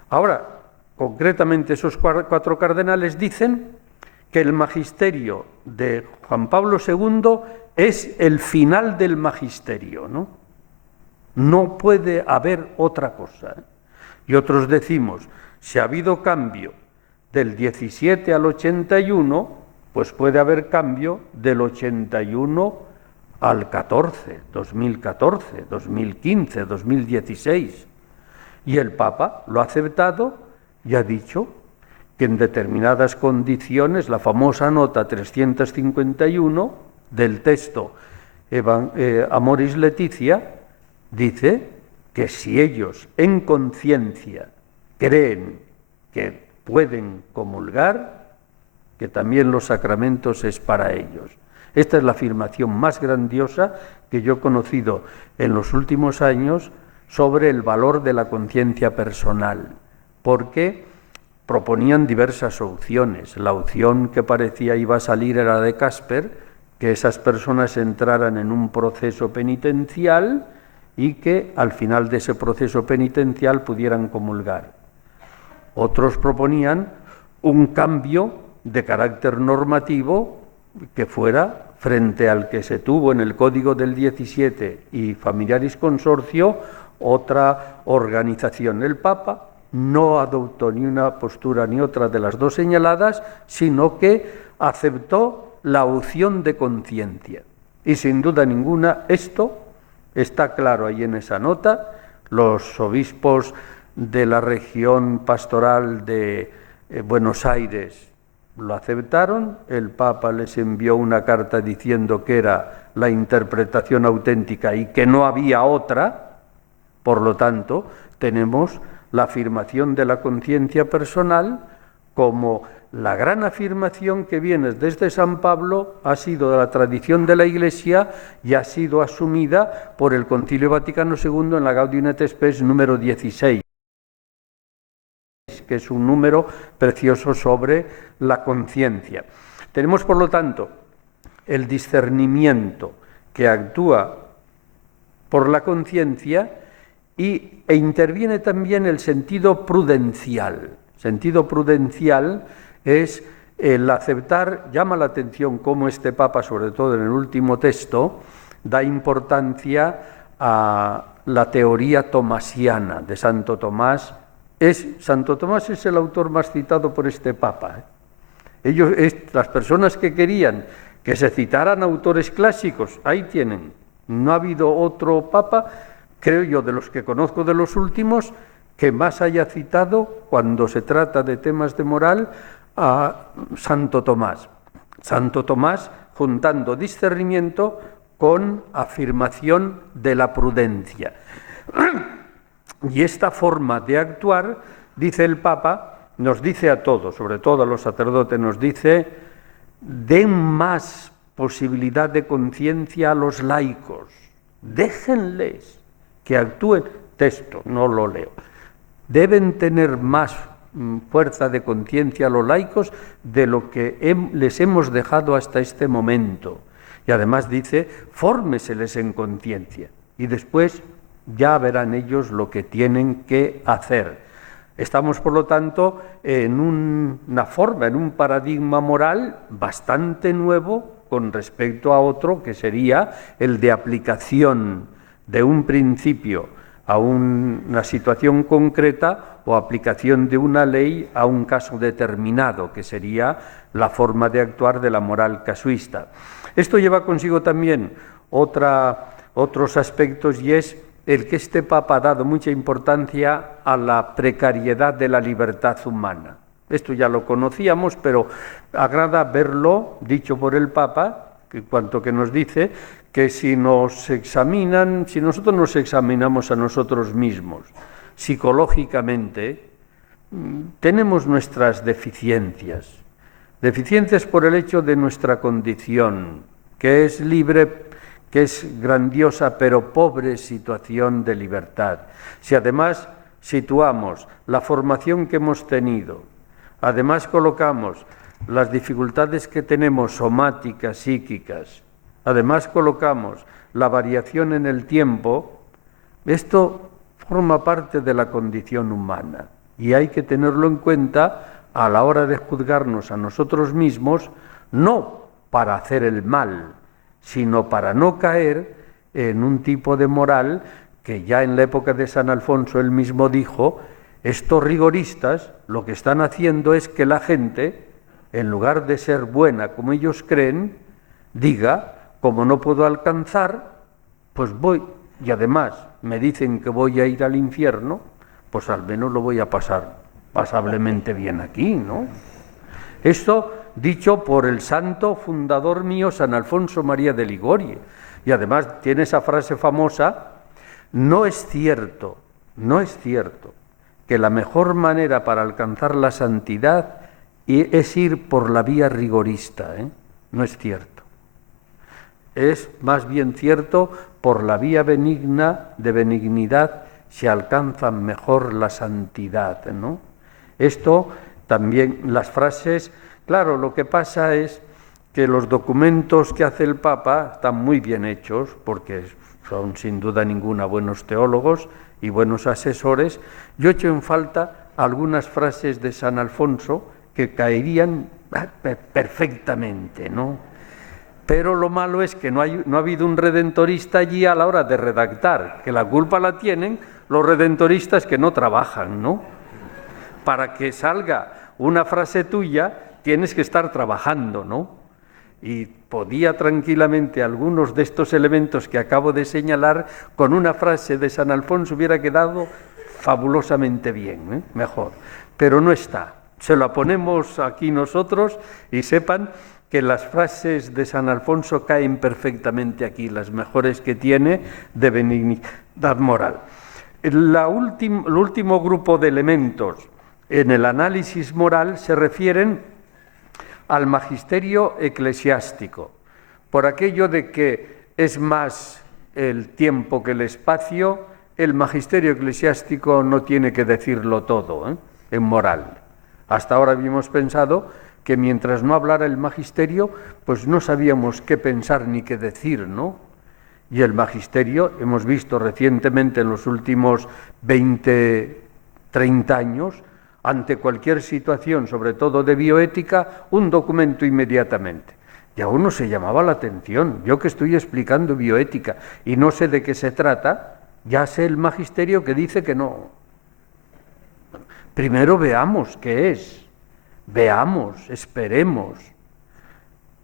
Ahora, concretamente esos cuatro cardenales dicen que el magisterio de Juan Pablo II es el final del magisterio, ¿no? No puede haber otra cosa. Y otros decimos, si ha habido cambio del 17 al 81, pues puede haber cambio del 81 al 14, 2014, 2015, 2016. Y el Papa lo ha aceptado y ha dicho que en determinadas condiciones, la famosa nota 351 del texto Amoris Laetitia dice que si ellos en conciencia creen que pueden comulgar, que también los sacramentos es para ellos. Esta es la afirmación más grandiosa que yo he conocido en los últimos años sobre el valor de la conciencia personal, porque proponían diversas opciones. La opción que parecía iba a salir era de Casper, que esas personas entraran en un proceso penitencial y que al final de ese proceso penitencial pudieran comulgar. Otros proponían un cambio de carácter normativo que fuera, frente al que se tuvo en el Código del 17 y Familiaris Consorcio, otra organización. El Papa no adoptó ni una postura ni otra de las dos señaladas, sino que aceptó la opción de conciencia. Y sin duda ninguna, esto está claro ahí en esa nota. Los obispos de la región pastoral de Buenos Aires lo aceptaron, el Papa les envió una carta diciendo que era la interpretación auténtica y que no había otra. Por lo tanto, tenemos la afirmación de la conciencia personal como la gran afirmación que viene desde San Pablo, ha sido de la tradición de la Iglesia y ha sido asumida por el Concilio Vaticano II en la Gaudium et Spes número 16, que es un número precioso sobre la conciencia. Tenemos, por lo tanto, el discernimiento que actúa por la conciencia e interviene también el sentido prudencial. Sentido prudencial es el aceptar. Llama la atención cómo este Papa, sobre todo en el último texto, da importancia a la teoría tomasiana de Santo Tomás. Santo Tomás es el autor más citado por este Papa. Las personas que querían que se citaran autores clásicos, ahí tienen. No ha habido otro Papa, creo yo, de los que conozco de los últimos, que más haya citado, cuando se trata de temas de moral, a Santo Tomás. Santo Tomás juntando discernimiento con afirmación de la prudencia. Y esta forma de actuar, dice el Papa, nos dice a todos, sobre todo a los sacerdotes, nos dice: den más posibilidad de conciencia a los laicos, déjenles que actúen. Texto, no lo leo. Deben tener más fuerza de conciencia a los laicos de lo que les hemos dejado hasta este momento. Y además dice, fórmeseles en conciencia y después ya verán ellos lo que tienen que hacer. Estamos, por lo tanto, en una forma, en un paradigma moral bastante nuevo con respecto a otro, que sería el de aplicación de un principio a una situación concreta o aplicación de una ley a un caso determinado, que sería la forma de actuar de la moral casuista. Esto lleva consigo también otros aspectos, y es el que este Papa ha dado mucha importancia a la precariedad de la libertad humana. Esto ya lo conocíamos, pero agrada verlo dicho por el Papa en cuanto que nos dice que si nosotros nos examinamos a nosotros mismos psicológicamente, tenemos nuestras deficiencias por el hecho de nuestra condición, que es libre, que es grandiosa pero pobre situación de libertad. Si además situamos la formación que hemos tenido, además colocamos las dificultades que tenemos somáticas, psíquicas, además colocamos la variación en el tiempo, esto forma parte de la condición humana y hay que tenerlo en cuenta a la hora de juzgarnos a nosotros mismos, no para hacer el mal, sino para no caer en un tipo de moral que ya en la época de San Alfonso él mismo dijo, estos rigoristas lo que están haciendo es que la gente, en lugar de ser buena como ellos creen, diga, como no puedo alcanzar, pues voy, y además me dicen que voy a ir al infierno, pues al menos lo voy a pasar pasablemente bien aquí, ¿no? Esto dicho por el santo fundador mío, San Alfonso María de Ligorio, y además tiene esa frase famosa, no es cierto que la mejor manera para alcanzar la santidad es ir por la vía rigorista, ¿eh? No es cierto. Es más bien cierto, por la vía benigna, de benignidad, se alcanza mejor la santidad, ¿no? Esto también, las frases, claro, lo que pasa es que los documentos que hace el Papa están muy bien hechos, porque son sin duda ninguna buenos teólogos y buenos asesores. Yo echo en falta algunas frases de San Alfonso que caerían perfectamente, ¿no? Pero lo malo es que no ha habido un redentorista allí a la hora de redactar, que la culpa la tienen los redentoristas que no trabajan, ¿no? Para que salga una frase tuya tienes que estar trabajando, ¿no? Y podía tranquilamente algunos de estos elementos que acabo de señalar, con una frase de San Alfonso hubiera quedado fabulosamente bien, ¿eh? Mejor. Pero no está. Se la ponemos aquí nosotros y sepan que las frases de San Alfonso caen perfectamente aquí, las mejores que tiene de benignidad moral. El último grupo de elementos en el análisis moral se refieren al magisterio eclesiástico, por aquello de que es más el tiempo que el espacio, el magisterio eclesiástico no tiene que decirlo todo, ¿eh? En moral. Hasta ahora habíamos pensado que mientras no hablara el magisterio, pues no sabíamos qué pensar ni qué decir, ¿no? Y el magisterio, hemos visto recientemente en los últimos 20, 30 años, ante cualquier situación, sobre todo de bioética, un documento inmediatamente. Y a uno se llamaba la atención. Yo que estoy explicando bioética y no sé de qué se trata, ya sé el magisterio que dice que no. Primero veamos qué es, veamos, esperemos.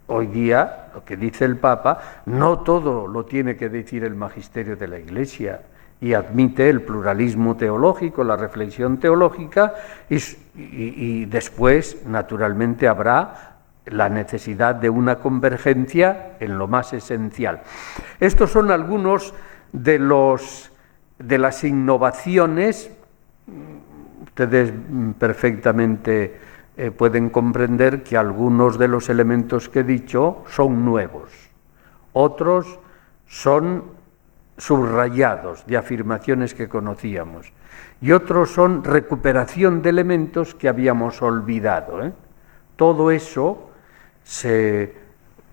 Hoy día, lo que dice el Papa, no todo lo tiene que decir el magisterio de la Iglesia, y admite el pluralismo teológico, la reflexión teológica, y después, naturalmente, habrá la necesidad de una convergencia en lo más esencial. Estos son algunos de las innovaciones. Ustedes perfectamente pueden comprender que algunos de los elementos que he dicho son nuevos, otros son subrayados de afirmaciones que conocíamos y otros son recuperación de elementos que habíamos olvidado, ¿eh? Todo eso se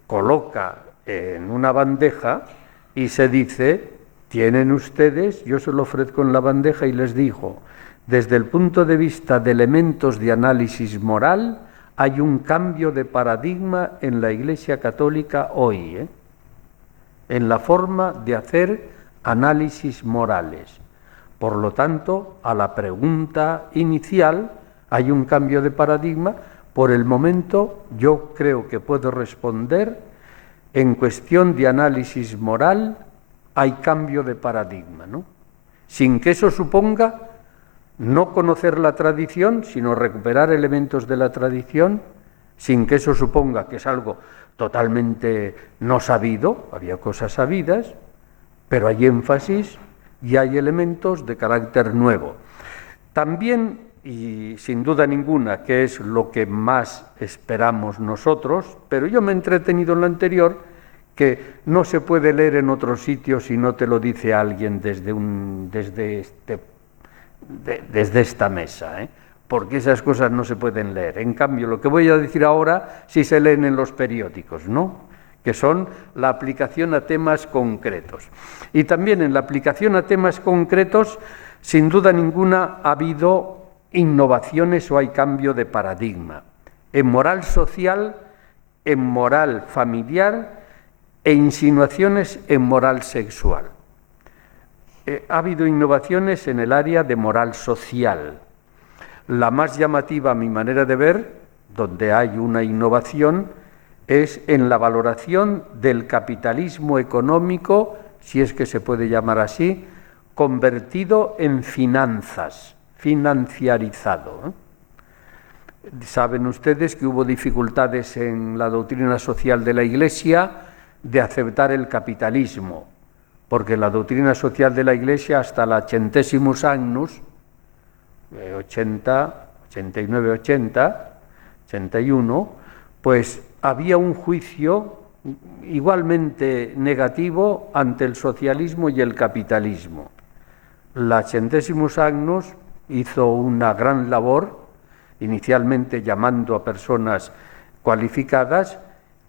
coloca en una bandeja y se dice, tienen ustedes, yo se lo ofrezco en la bandeja y les digo, desde el punto de vista de elementos de análisis moral, hay un cambio de paradigma en la Iglesia Católica hoy, ¿eh? En la forma de hacer análisis morales. Por lo tanto, a la pregunta inicial, hay un cambio de paradigma. Por el momento, yo creo que puedo responder, en cuestión de análisis moral, hay cambio de paradigma, ¿no? Sin que eso suponga no conocer la tradición, sino recuperar elementos de la tradición sin que eso suponga que es algo totalmente no sabido, había cosas sabidas, pero hay énfasis y hay elementos de carácter nuevo. También, y sin duda ninguna, que es lo que más esperamos nosotros, pero yo me he entretenido en lo anterior, que no se puede leer en otro sitio si no te lo dice alguien desde esta mesa, porque esas cosas no se pueden leer. En cambio, lo que voy a decir ahora sí se leen en los periódicos, ¿no?, que son la aplicación a temas concretos. Y también en la aplicación a temas concretos, sin duda ninguna, ha habido innovaciones o hay cambio de paradigma. En moral social, en moral familiar e insinuaciones en moral sexual. Ha habido innovaciones en el área de moral social. La más llamativa, a mi manera de ver, donde hay una innovación, es en la valoración del capitalismo económico, si es que se puede llamar así, convertido en finanzas, financiarizado. Saben ustedes que hubo dificultades en la doctrina social de la Iglesia de aceptar el capitalismo, porque la doctrina social de la Iglesia hasta la Centesimus Annus, 80, 89, 80, 81, pues había un juicio igualmente negativo ante el socialismo y el capitalismo. La Centesimus Annus hizo una gran labor, inicialmente llamando a personas cualificadas,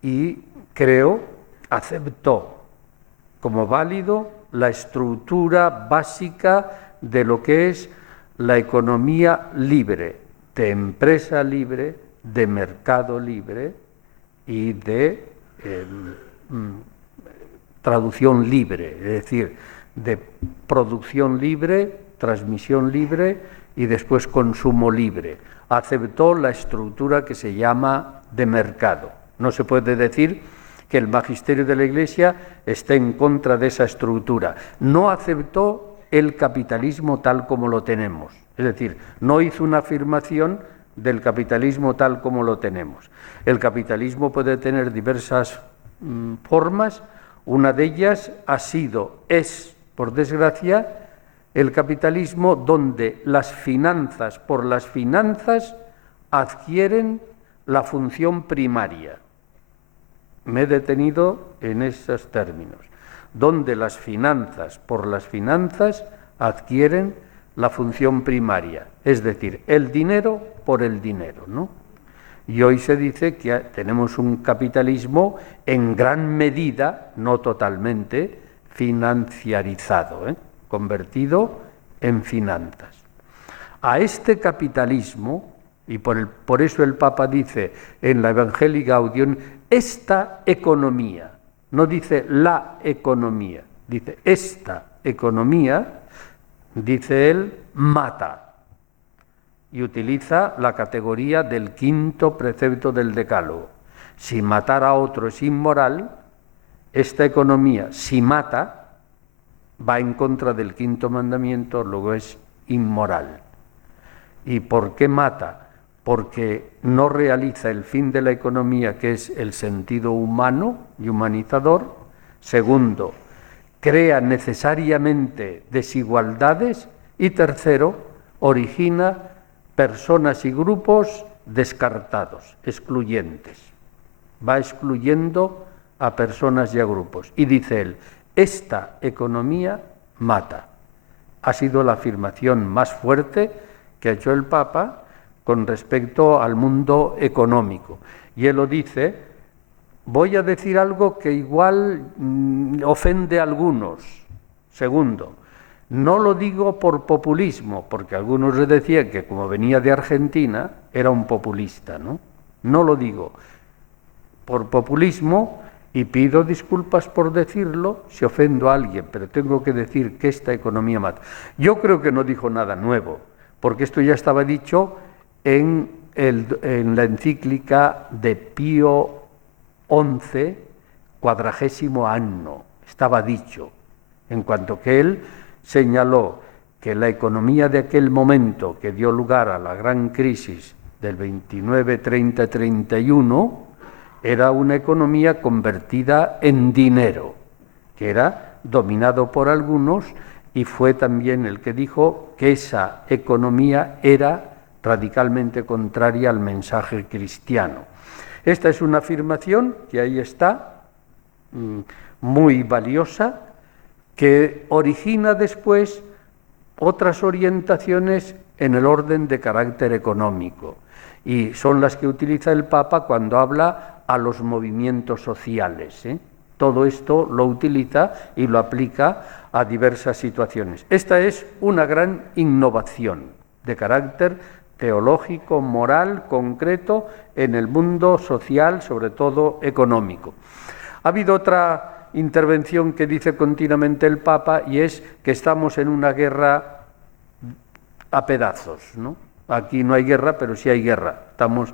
y creo aceptó como válido la estructura básica de lo que es la economía libre, de empresa libre, de mercado libre y de traducción libre, es decir, de producción libre, transmisión libre y después consumo libre. Aceptó la estructura que se llama de mercado. No se puede decir que el magisterio de la Iglesia esté en contra de esa estructura. No aceptó el capitalismo tal como lo tenemos, es decir, no hizo una afirmación del capitalismo tal como lo tenemos. El capitalismo puede tener diversas formas. Una de ellas es, por desgracia, el capitalismo donde las finanzas, por las finanzas, adquieren la función primaria. Me he detenido en esos términos. Donde las finanzas, por las finanzas, adquieren la función primaria, es decir, el dinero por el dinero, ¿no? Y hoy se dice que tenemos un capitalismo en gran medida, no totalmente, financiarizado, convertido en finanzas. A este capitalismo, y por eso el Papa dice en la Evangelii Gaudium, esta economía, no dice la economía, dice esta economía, dice él, mata. Y utiliza la categoría del quinto precepto del Decálogo. Si matar a otro es inmoral, esta economía, si mata, va en contra del quinto mandamiento, luego es inmoral. ¿Y por qué mata? Porque no realiza el fin de la economía, que es el sentido humano y humanizador. Segundo, crea necesariamente desigualdades. Y tercero, origina personas y grupos descartados, excluyentes. Va excluyendo a personas y a grupos. Y dice él, esta economía mata. Ha sido la afirmación más fuerte que ha hecho el Papa con respecto al mundo económico. Y él lo dice, voy a decir algo que igual ofende a algunos. Segundo, no lo digo por populismo, porque algunos le decían que como venía de Argentina era un populista, ¿no? No lo digo por populismo y pido disculpas por decirlo si ofendo a alguien, pero tengo que decir que esta economía mata. Yo creo que no dijo nada nuevo, porque esto ya estaba dicho en la encíclica de Pío XI, 40º anno, estaba dicho, en cuanto que él señaló que la economía de aquel momento que dio lugar a la gran crisis del 29, 30, 31, era una economía convertida en dinero, que era dominado por algunos, y fue también el que dijo que esa economía era radicalmente contraria al mensaje cristiano. Esta es una afirmación que ahí está, muy valiosa, que origina después otras orientaciones en el orden de carácter económico, y son las que utiliza el Papa cuando habla a los movimientos sociales, ¿eh? Todo esto lo utiliza y lo aplica a diversas situaciones. Esta es una gran innovación de carácter teológico, moral, concreto, en el mundo social, sobre todo económico. Ha habido otra intervención que dice continuamente el Papa, y es que estamos en una guerra a pedazos, ¿no? Aquí no hay guerra, pero sí hay guerra. Estamos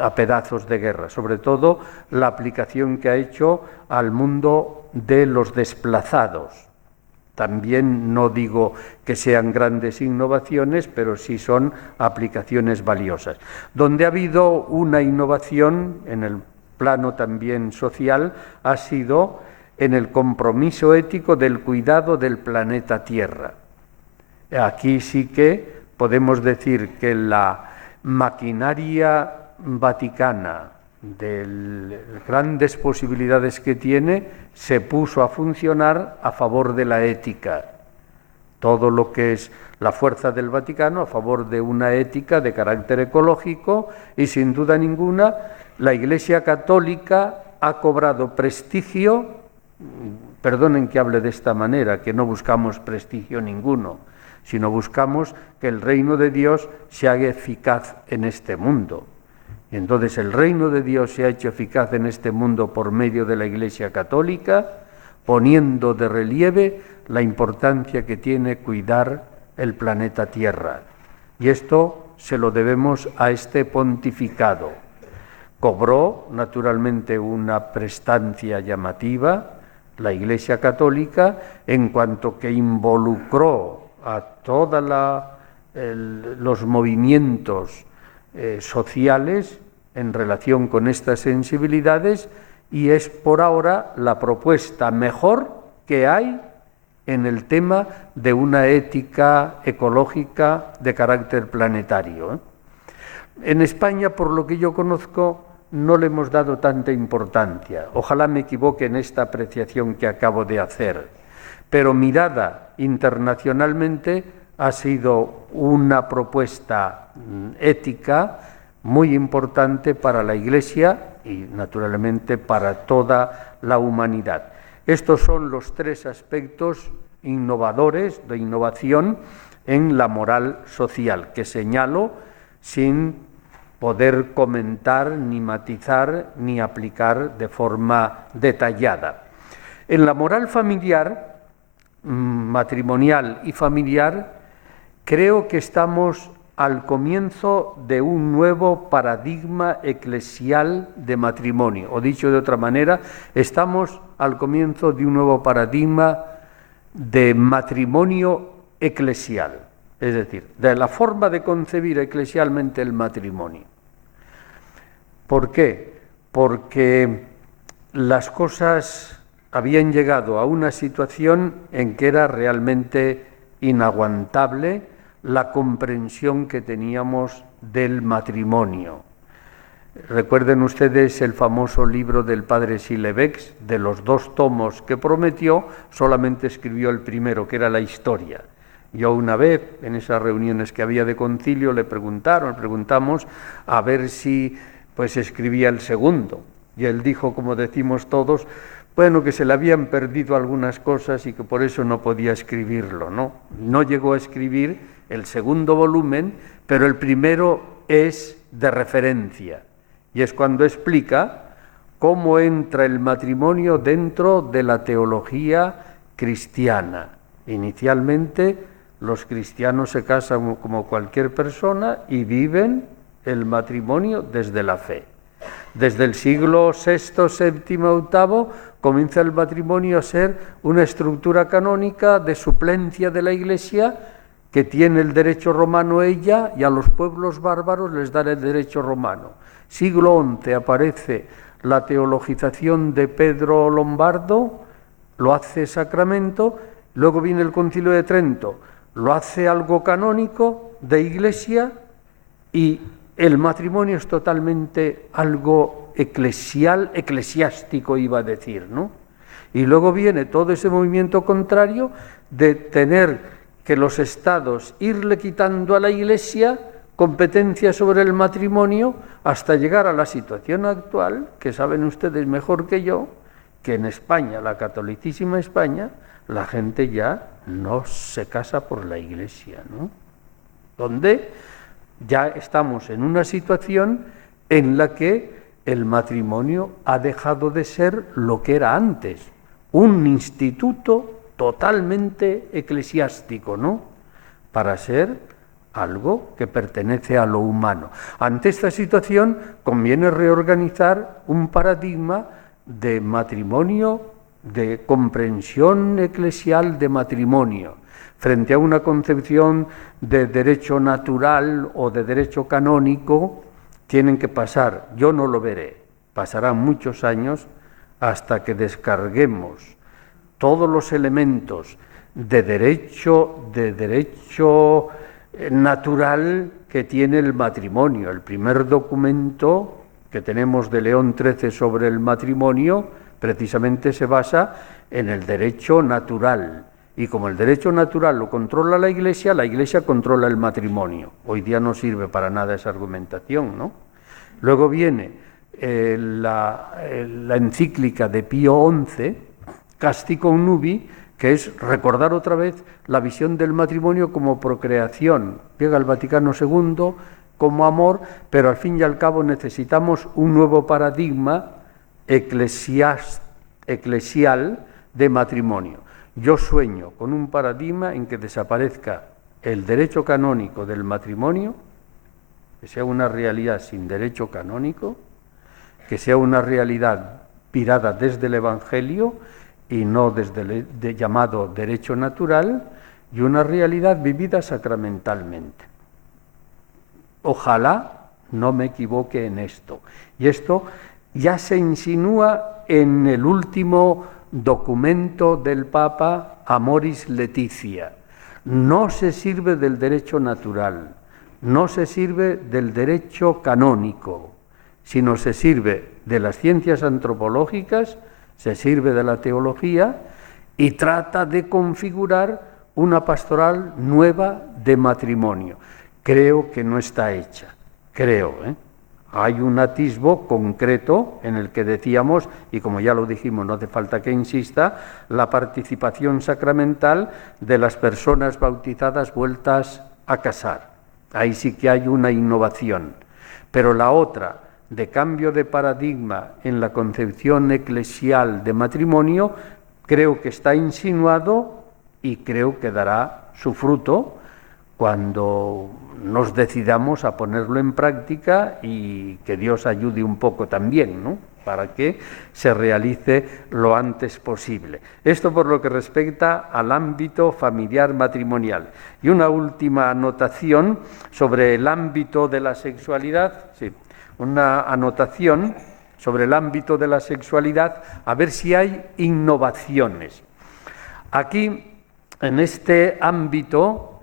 a pedazos de guerra, sobre todo la aplicación que ha hecho al mundo de los desplazados. También no digo que sean grandes innovaciones, pero sí son aplicaciones valiosas. Donde ha habido una innovación en el plano también social ha sido en el compromiso ético del cuidado del planeta Tierra. Aquí sí que podemos decir que la maquinaria vaticana, de las grandes posibilidades que tiene, se puso a funcionar a favor de la ética. Todo lo que es la fuerza del Vaticano a favor de una ética de carácter ecológico, y sin duda ninguna la Iglesia Católica ha cobrado prestigio. Perdonen que hable de esta manera, que no buscamos prestigio ninguno, sino buscamos que el reino de Dios se haga eficaz en este mundo. Y entonces el reino de Dios se ha hecho eficaz en este mundo por medio de la Iglesia Católica, poniendo de relieve la importancia que tiene cuidar el planeta Tierra. Y esto se lo debemos a este pontificado. Cobró naturalmente una prestancia llamativa la Iglesia Católica, en cuanto que involucró a todos los movimientos sociales en relación con estas sensibilidades, y es por ahora la propuesta mejor que hay en el tema de una ética ecológica de carácter planetario. En España, por lo que yo conozco, no le hemos dado tanta importancia. Ojalá me equivoque en esta apreciación que acabo de hacer, pero mirada internacionalmente ha sido una propuesta ética muy importante para la Iglesia y, naturalmente, para toda la humanidad. Estos son los tres aspectos innovadores de innovación en la moral social que señalo sin poder comentar, ni matizar, ni aplicar de forma detallada. En la moral familiar, matrimonial y familiar, creo que estamos al comienzo de un nuevo paradigma eclesial de matrimonio, o dicho de otra manera, estamos al comienzo de un nuevo paradigma de matrimonio eclesial, es decir, de la forma de concebir eclesialmente el matrimonio. ¿Por qué? Porque las cosas habían llegado a una situación en que era realmente inaguantable la comprensión que teníamos del matrimonio. Recuerden ustedes el famoso libro del padre Silebex, de los 2 tomos que prometió, solamente escribió el primero, que era la historia. Yo una vez, en esas reuniones que había de concilio, le preguntamos a ver si pues escribía el segundo. Y él dijo, como decimos todos, bueno, que se le habían perdido algunas cosas y que por eso no podía escribirlo, ¿no? No llegó a escribir el segundo volumen, pero el primero es de referencia, y es cuando explica cómo entra el matrimonio dentro de la teología cristiana. Inicialmente, los cristianos se casan como cualquier persona y viven el matrimonio desde la fe. Desde el siglo VI, VII, VIII comienza el matrimonio a ser una estructura canónica de suplencia de la Iglesia que tiene el derecho romano ella y a los pueblos bárbaros les da el derecho romano. Siglo XI aparece la teologización de Pedro Lombardo, lo hace sacramento, luego viene el Concilio de Trento, lo hace algo canónico de iglesia y el matrimonio es totalmente algo eclesiástico, iba a decir, ¿no? Y luego viene todo ese movimiento contrario de tener que los estados irle quitando a la iglesia competencia sobre el matrimonio hasta llegar a la situación actual, que saben ustedes mejor que yo, que en España, la catolicísima España, la gente ya no se casa por la iglesia, ¿no? Donde ya estamos en una situación en la que el matrimonio ha dejado de ser lo que era antes, un instituto totalmente eclesiástico, ¿no? Para ser algo que pertenece a lo humano. Ante esta situación conviene reorganizar un paradigma de matrimonio, de comprensión eclesial de matrimonio, frente a una concepción de derecho natural o de derecho canónico. Tienen que pasar, yo no lo veré, pasarán muchos años hasta que descarguemos todos los elementos de derecho natural que tiene el matrimonio. El primer documento que tenemos de León XIII sobre el matrimonio precisamente se basa en el derecho natural. Y como el derecho natural lo controla la Iglesia controla el matrimonio. Hoy día no sirve para nada esa argumentación, ¿no? Luego viene la encíclica de Pío XI, Casti Connubii, que es recordar otra vez la visión del matrimonio como procreación. Llega el Vaticano II como amor, pero al fin y al cabo necesitamos un nuevo paradigma eclesial de matrimonio. Yo sueño con un paradigma en que desaparezca el derecho canónico del matrimonio, que sea una realidad sin derecho canónico, que sea una realidad pirada desde el Evangelio y no desde el llamado derecho natural, y una realidad vivida sacramentalmente. Ojalá no me equivoque en esto. Y esto ya se insinúa en el último documento del Papa, Amoris Laetitia. No se sirve del derecho natural, no se sirve del derecho canónico, sino se sirve de las ciencias antropológicas, se sirve de la teología y trata de configurar una pastoral nueva de matrimonio. Creo que no está hecha, creo, Hay un atisbo concreto en el que decíamos, y como ya lo dijimos, no hace falta que insista, la participación sacramental de las personas bautizadas vueltas a casar. Ahí sí que hay una innovación. Pero la otra, de cambio de paradigma en la concepción eclesial de matrimonio, creo que está insinuado y creo que dará su fruto cuando nos decidamos a ponerlo en práctica y que Dios ayude un poco también, ¿no?, para que se realice lo antes posible. Esto por lo que respecta al ámbito familiar matrimonial. Y una última anotación sobre el ámbito de la sexualidad, una anotación sobre el ámbito de la sexualidad, a ver si hay innovaciones. Aquí, en este ámbito,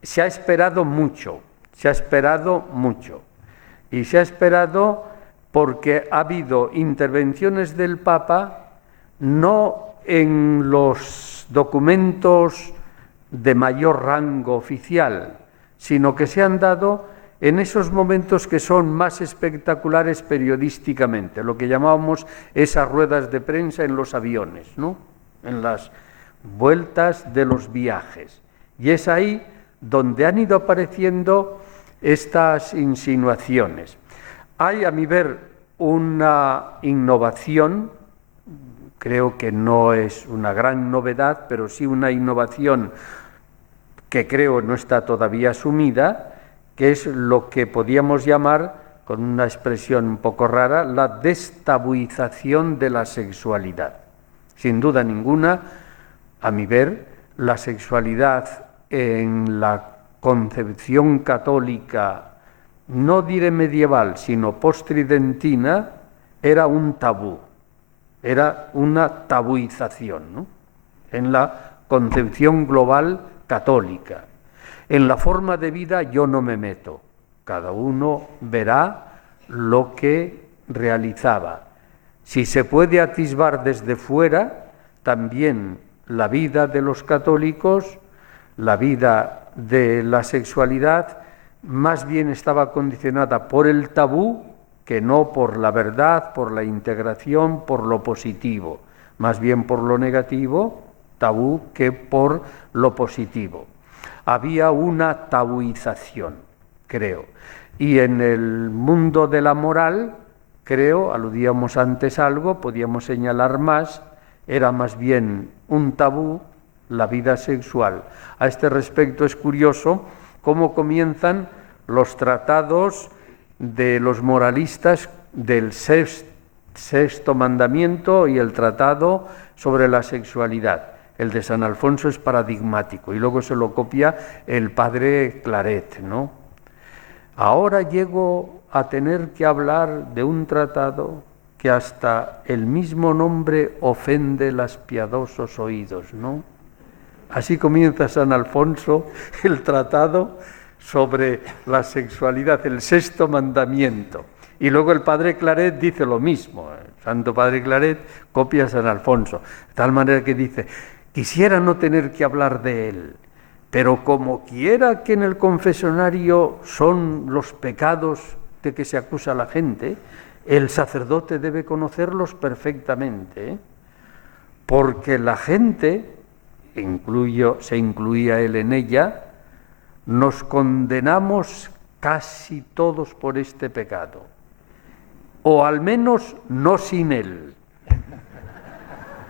se ha esperado mucho, y se ha esperado porque ha habido intervenciones del Papa no en los documentos de mayor rango oficial, sino que se han dado en esos momentos que son más espectaculares periodísticamente, lo que llamábamos esas ruedas de prensa en los aviones, ¿no?, en las vueltas de los viajes. Y es ahí donde han ido apareciendo estas insinuaciones. Hay, a mi ver, una innovación, creo que no es una gran novedad, pero sí una innovación que creo no está todavía asumida, que es lo que podíamos llamar, con una expresión un poco rara, la destabuización de la sexualidad. Sin duda ninguna, a mi ver, la sexualidad en la concepción católica, no diré medieval, sino postridentina, era un tabú, era una tabuización, ¿no? En la concepción global católica. En la forma de vida yo no me meto, cada uno verá lo que realizaba. Si se puede atisbar desde fuera, también la vida de los católicos, la vida de la sexualidad, más bien estaba condicionada por el tabú que no por la verdad, por la integración, por lo positivo, más bien por lo negativo, tabú, que por lo positivo. Había una tabuización, creo. Y en el mundo de la moral, creo, aludíamos antes algo, podíamos señalar más, era más bien un tabú la vida sexual. A este respecto es curioso cómo comienzan los tratados de los moralistas del sexto mandamiento y el tratado sobre la sexualidad. El de San Alfonso es paradigmático y luego se lo copia el padre Claret, ¿no? Ahora llego a tener que hablar de un tratado que hasta el mismo nombre ofende los piadosos oídos, ¿no? Así comienza San Alfonso el tratado sobre la sexualidad, el sexto mandamiento. Y luego el padre Claret dice lo mismo, el santo padre Claret copia a San Alfonso, de tal manera que dice, quisiera no tener que hablar de él, pero como quiera que en el confesionario son los pecados de que se acusa a la gente, el sacerdote debe conocerlos perfectamente, ¿eh? Porque la gente, se incluía él en ella, nos condenamos casi todos por este pecado, o al menos no sin él.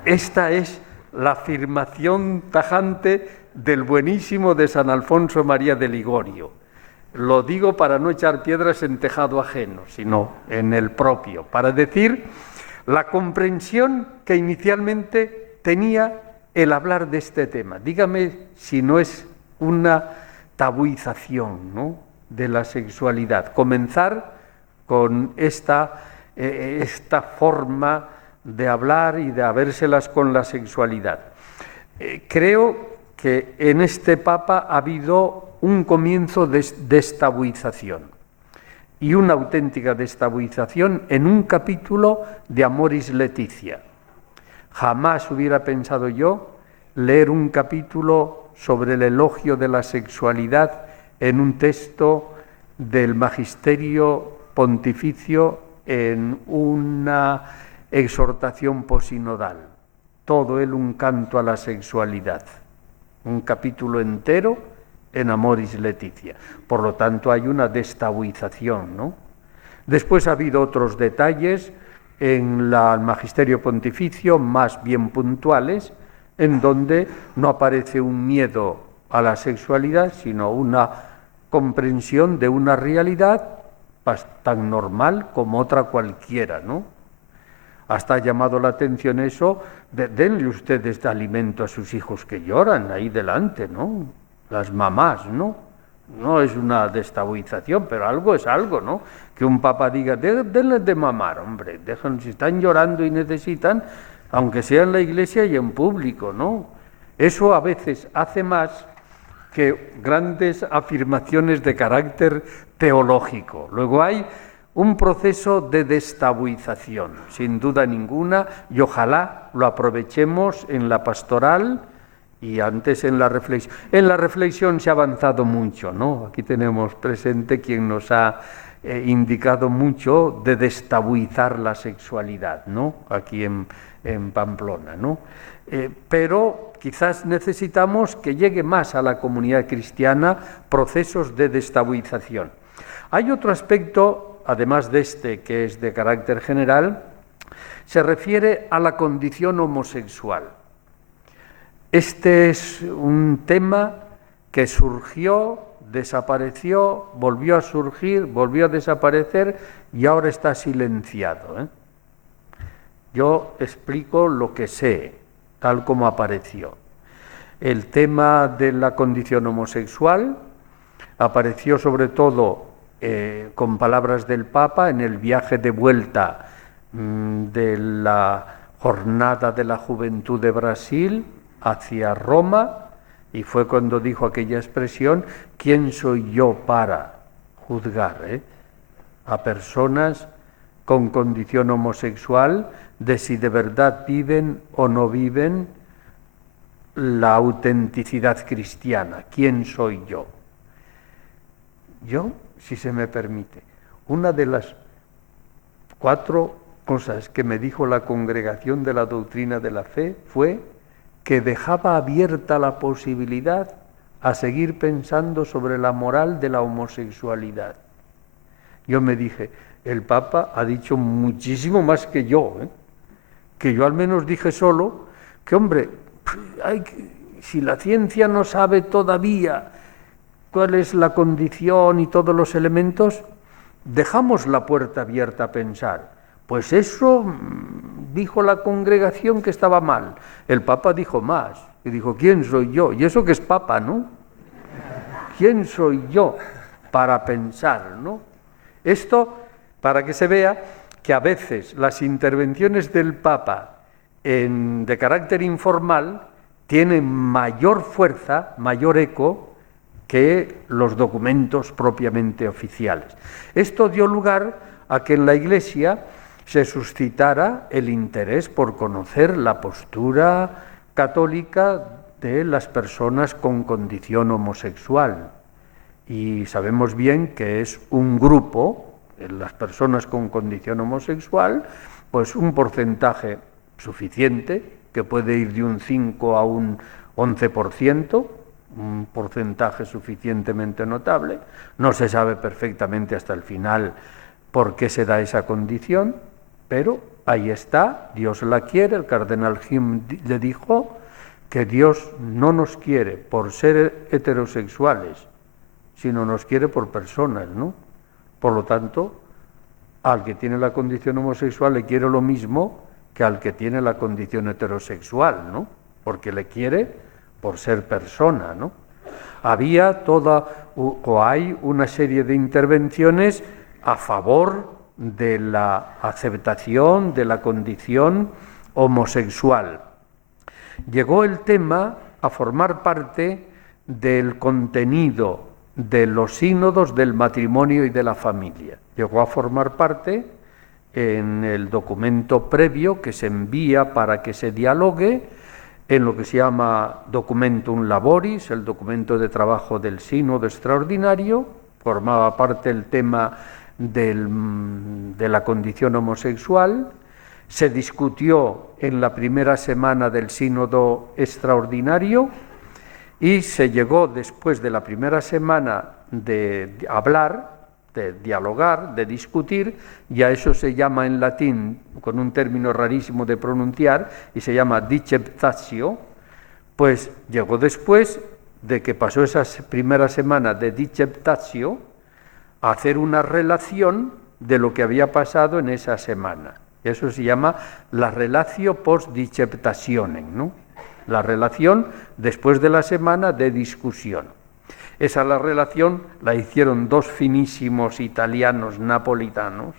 Esta es la afirmación tajante del buenísimo de San Alfonso María de Ligorio. Lo digo para no echar piedras en tejado ajeno, sino en el propio, para decir la comprensión que inicialmente tenía el hablar de este tema. Dígame si no es una tabuización, ¿no?, de la sexualidad. Comenzar con esta forma de hablar y de habérselas con la sexualidad. Creo que en este Papa ha habido un comienzo de destabuización y una auténtica destabuización en un capítulo de Amoris Laetitia. Jamás hubiera pensado yo leer un capítulo sobre el elogio de la sexualidad en un texto del Magisterio Pontificio en una exhortación posinodal. Todo él un canto a la sexualidad. Un capítulo entero en Amoris Laetitia. Por lo tanto, hay una destabuización, ¿no? Después ha habido otros detalles en el Magisterio Pontificio, más bien puntuales, en donde no aparece un miedo a la sexualidad, sino una comprensión de una realidad tan normal como otra cualquiera, ¿no? Hasta ha llamado la atención eso, denle ustedes de alimento a sus hijos que lloran ahí delante, ¿no? Las mamás, ¿no? No es una destabuización, pero algo es algo, ¿no? Que un papa diga, denles de mamar, hombre, déjenlos, si están llorando y necesitan, aunque sea en la iglesia y en público, ¿no? Eso a veces hace más que grandes afirmaciones de carácter teológico. Luego hay un proceso de destabuización, sin duda ninguna, y ojalá lo aprovechemos en la pastoral y antes en la reflexión. En la reflexión se ha avanzado mucho, ¿no? Aquí tenemos presente quien nos ha indicado mucho de destabuizar la sexualidad, ¿no? Aquí en Pamplona, ¿no? Pero quizás necesitamos que llegue más a la comunidad cristiana procesos de destabuización. Hay otro aspecto, además de este, que es de carácter general, se refiere a la condición homosexual. Este es un tema que surgió, desapareció, volvió a surgir, volvió a desaparecer y ahora está silenciado, ¿eh? Yo explico lo que sé, tal como apareció. el tema de la condición homosexual apareció sobre todo con palabras del Papa en el viaje de vuelta de la Jornada de la Juventud de Brasil hacia Roma, y fue cuando dijo aquella expresión: ¿quién soy yo para juzgar a personas con condición homosexual de si de verdad viven o no viven la autenticidad cristiana? ¿Quién soy yo? Yo, si se me permite, una de las 4 cosas que me dijo la Congregación de la Doctrina de la Fe fue que dejaba abierta la posibilidad a seguir pensando sobre la moral de la homosexualidad. Yo me dije, el Papa ha dicho muchísimo más que yo al menos dije solo que, hombre, si la ciencia no sabe todavía cuál es la condición y todos los elementos, dejamos la puerta abierta a pensar. Pues eso dijo la congregación que estaba mal. El Papa dijo más, y dijo, ¿quién soy yo? Y eso que es Papa, ¿no? ¿Quién soy yo para pensar, no? Esto, para que se vea que a veces las intervenciones del Papa de carácter informal tienen mayor fuerza, mayor eco, que los documentos propiamente oficiales. Esto dio lugar a que en la Iglesia se suscitara el interés por conocer la postura católica de las personas con condición homosexual. Y sabemos bien que es un grupo, las personas con condición homosexual, pues un porcentaje suficiente, que puede ir de un 5 a un 11%, un porcentaje suficientemente notable. No se sabe perfectamente hasta el final por qué se da esa condición, pero ahí está, Dios la quiere. El cardenal Jim le dijo que Dios no nos quiere por ser heterosexuales, sino nos quiere por personas, ¿no? Por lo tanto, al que tiene la condición homosexual le quiere lo mismo que al que tiene la condición heterosexual, ¿no? Porque le quiere por ser persona, ¿no? Había hay una serie de intervenciones a favor de la aceptación de la condición homosexual. Llegó el tema a formar parte del contenido de los sínodos del matrimonio y de la familia. Llegó a formar parte en el documento previo que se envía para que se dialogue, en lo que se llama Documentum Laboris, el documento de trabajo del sínodo extraordinario. Formaba parte el tema de la condición homosexual. Se discutió en la primera semana del sínodo extraordinario y se llegó, después de la primera semana, de hablar, de dialogar, de discutir, y a eso se llama en latín, con un término rarísimo de pronunciar, y se llama diceptatio. Pues llegó después de que pasó esa primera semana de diceptatio a hacer una relación de lo que había pasado en esa semana. Eso se llama la relatio post diceptationem, ¿no? La relación después de la semana de discusión. Esa la relación la hicieron 2 finísimos italianos napolitanos,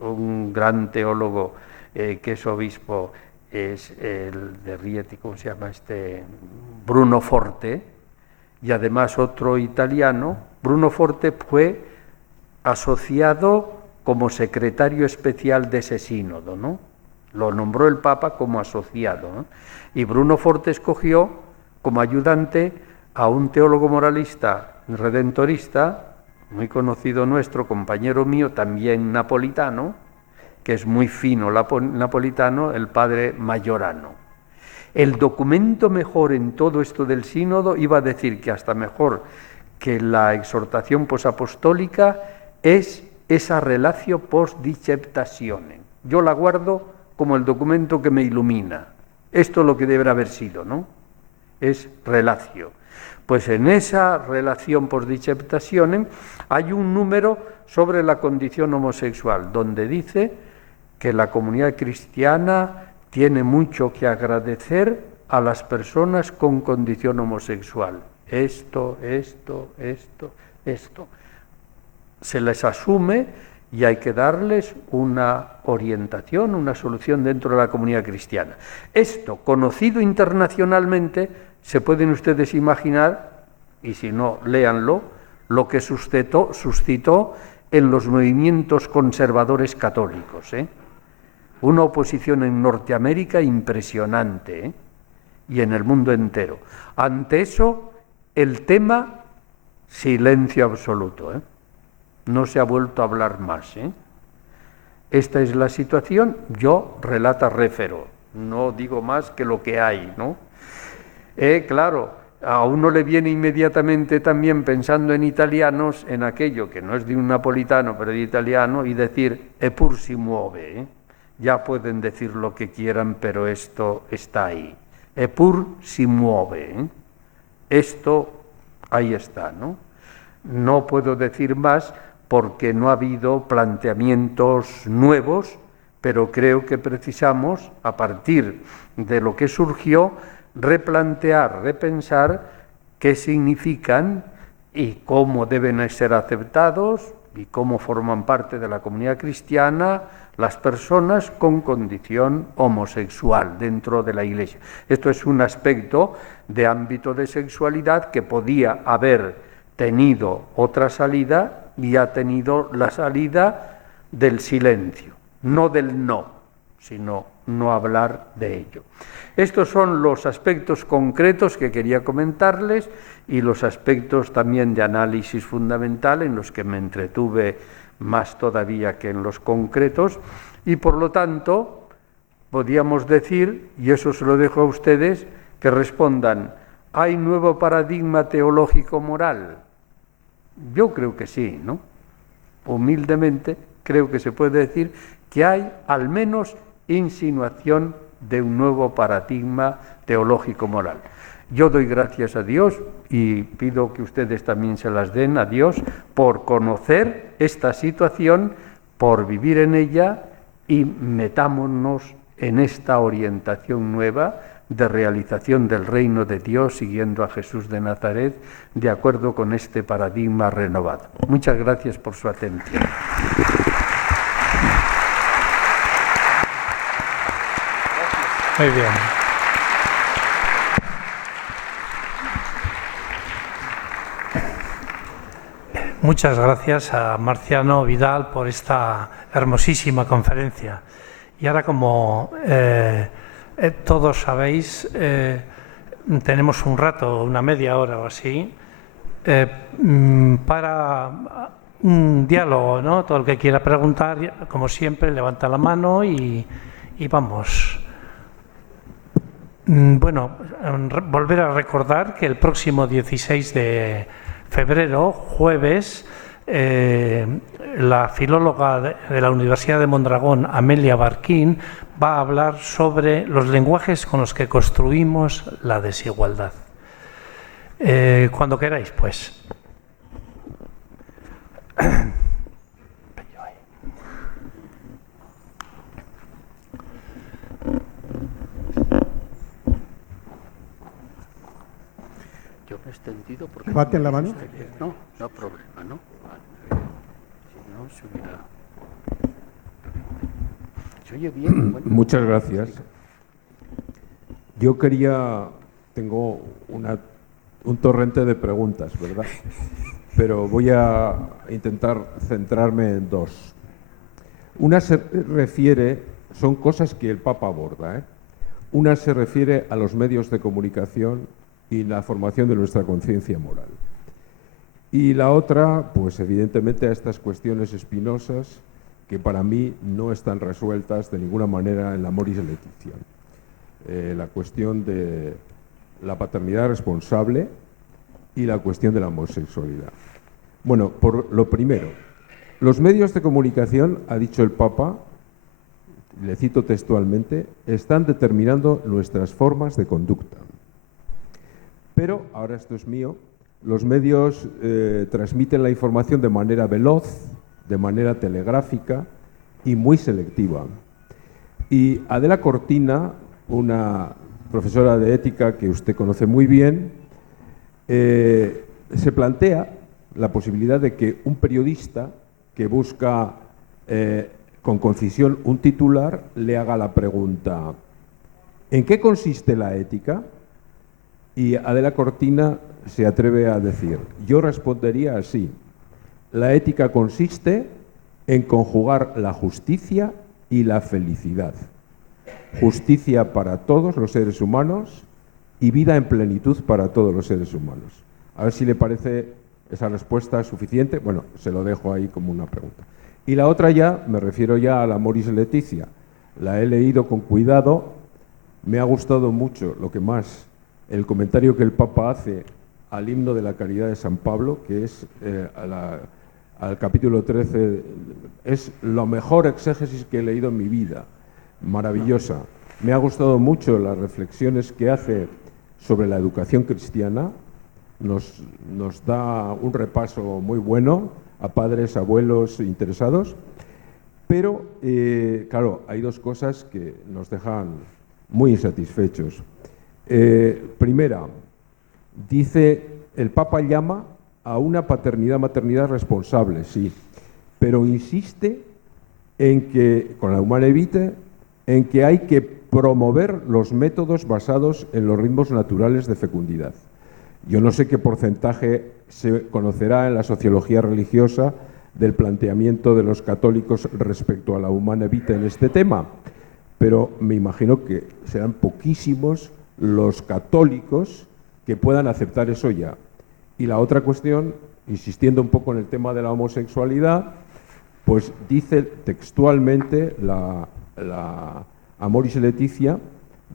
un gran teólogo que es obispo, es el de Rieti, ¿cómo se llama este? Bruno Forte, y además otro italiano. Bruno Forte fue asociado como secretario especial de ese sínodo, ¿no? Lo nombró el Papa como asociado, ¿no? Y Bruno Forte escogió como ayudante a un teólogo moralista redentorista, muy conocido nuestro, compañero mío, también napolitano, que es muy fino napolitano, el padre Majorano. El documento mejor en todo esto del sínodo, iba a decir que hasta mejor que la exhortación posapostólica, es esa relatio post diceptationem. Yo la guardo como el documento que me ilumina. Esto es lo que deberá haber sido, ¿no? Es relatio. Pues en esa relación post diceptationem hay un número sobre la condición homosexual, donde dice que la comunidad cristiana tiene mucho que agradecer a las personas con condición homosexual. Esto. Se les asume y hay que darles una orientación, una solución dentro de la comunidad cristiana. Esto, conocido internacionalmente, se pueden ustedes imaginar, y si no, léanlo, lo que suscitó en los movimientos conservadores católicos. Una oposición en Norteamérica impresionante, y en el mundo entero. Ante eso, el tema, silencio absoluto. No se ha vuelto a hablar más. Esta es la situación, yo relata refero, no digo más que lo que hay, ¿no? Claro, a uno le viene inmediatamente también, pensando en italianos, en aquello que no es de un napolitano, pero de italiano, y decir, eppur si muove. Ya pueden decir lo que quieran, pero esto está ahí. Eppur si muove. Esto ahí está, ¿no? No puedo decir más porque no ha habido planteamientos nuevos, pero creo que precisamos, a partir de lo que surgió, replantear, repensar qué significan y cómo deben ser aceptados y cómo forman parte de la comunidad cristiana las personas con condición homosexual dentro de la Iglesia. Esto es un aspecto de ámbito de sexualidad que podía haber tenido otra salida y ha tenido la salida del silencio, no del no, sino no hablar de ello. Estos son los aspectos concretos que quería comentarles y los aspectos también de análisis fundamental en los que me entretuve más todavía que en los concretos, y por lo tanto podríamos decir, y eso se lo dejo a ustedes, que respondan, ¿hay nuevo paradigma teológico moral? Yo creo que sí, ¿no? Humildemente creo que se puede decir que hay al menos insinuación de un nuevo paradigma teológico moral. Yo doy gracias a Dios y pido que ustedes también se las den a Dios por conocer esta situación, por vivir en ella y metámonos en esta orientación nueva de realización del reino de Dios siguiendo a Jesús de Nazaret de acuerdo con este paradigma renovado. Muchas gracias por su atención. Muy bien. Muchas gracias a Marciano Vidal por esta hermosísima conferencia. Y ahora, como todos sabéis, tenemos un rato, una media hora o así, para un diálogo, ¿no? Todo el que quiera preguntar, como siempre, levanta la mano y vamos. Bueno, volver a recordar que el próximo 16 de febrero, jueves, la filóloga de la Universidad de Mondragón, Amelia Barquín, va a hablar sobre los lenguajes con los que construimos la desigualdad. Cuando queráis, pues. Yo me he extendido porque... ¿Levanten la mano? No, no hay problema, ¿no? Si no, se hubiera... ¿Se oye bien? Bueno. Muchas gracias. Yo tengo un torrente de preguntas, ¿verdad? Pero voy a intentar centrarme en dos. Una se refiere, son cosas que el Papa aborda, Una se refiere a los medios de comunicación y la formación de nuestra conciencia moral. Y la otra, pues evidentemente a estas cuestiones espinosas que para mí no están resueltas de ninguna manera en la Amoris Laetitia. La cuestión de la paternidad responsable y la cuestión de la homosexualidad. Bueno, por lo primero, los medios de comunicación, ha dicho el Papa, le cito textualmente, están determinando nuestras formas de conducta. Pero, ahora esto es mío, los medios transmiten la información de manera veloz, de manera telegráfica y muy selectiva. Y Adela Cortina, una profesora de ética que usted conoce muy bien, se plantea la posibilidad de que un periodista que busca con concisión un titular le haga la pregunta: ¿en qué consiste la ética? Y Adela Cortina se atreve a decir: yo respondería así: la ética consiste en conjugar la justicia y la felicidad. Justicia para todos los seres humanos y vida en plenitud para todos los seres humanos. A ver si le parece esa respuesta suficiente. Bueno, se lo dejo ahí como una pregunta. Y la otra ya, me refiero ya a la Amoris Laetitia. La he leído con cuidado. Me ha gustado mucho, lo que más, el comentario que el Papa hace al himno de la Caridad de San Pablo, que es al capítulo 13, es la mejor exégesis que he leído en mi vida. Maravillosa. Me ha gustado mucho las reflexiones que hace sobre la educación cristiana. Nos da un repaso muy bueno a padres, abuelos interesados. Pero, claro, hay dos cosas que nos dejan muy insatisfechos. Primera, dice, el Papa llama a una paternidad-maternidad responsable, sí, pero insiste en que, con la Humanae Vitae, en que hay que promover los métodos basados en los ritmos naturales de fecundidad. Yo no sé qué porcentaje se conocerá en la sociología religiosa del planteamiento de los católicos respecto a la Humanae Vitae en este tema, pero me imagino que serán poquísimos los católicos que puedan aceptar eso ya. Y la otra cuestión, insistiendo un poco en el tema de la homosexualidad, pues dice textualmente la Amoris Laetitia,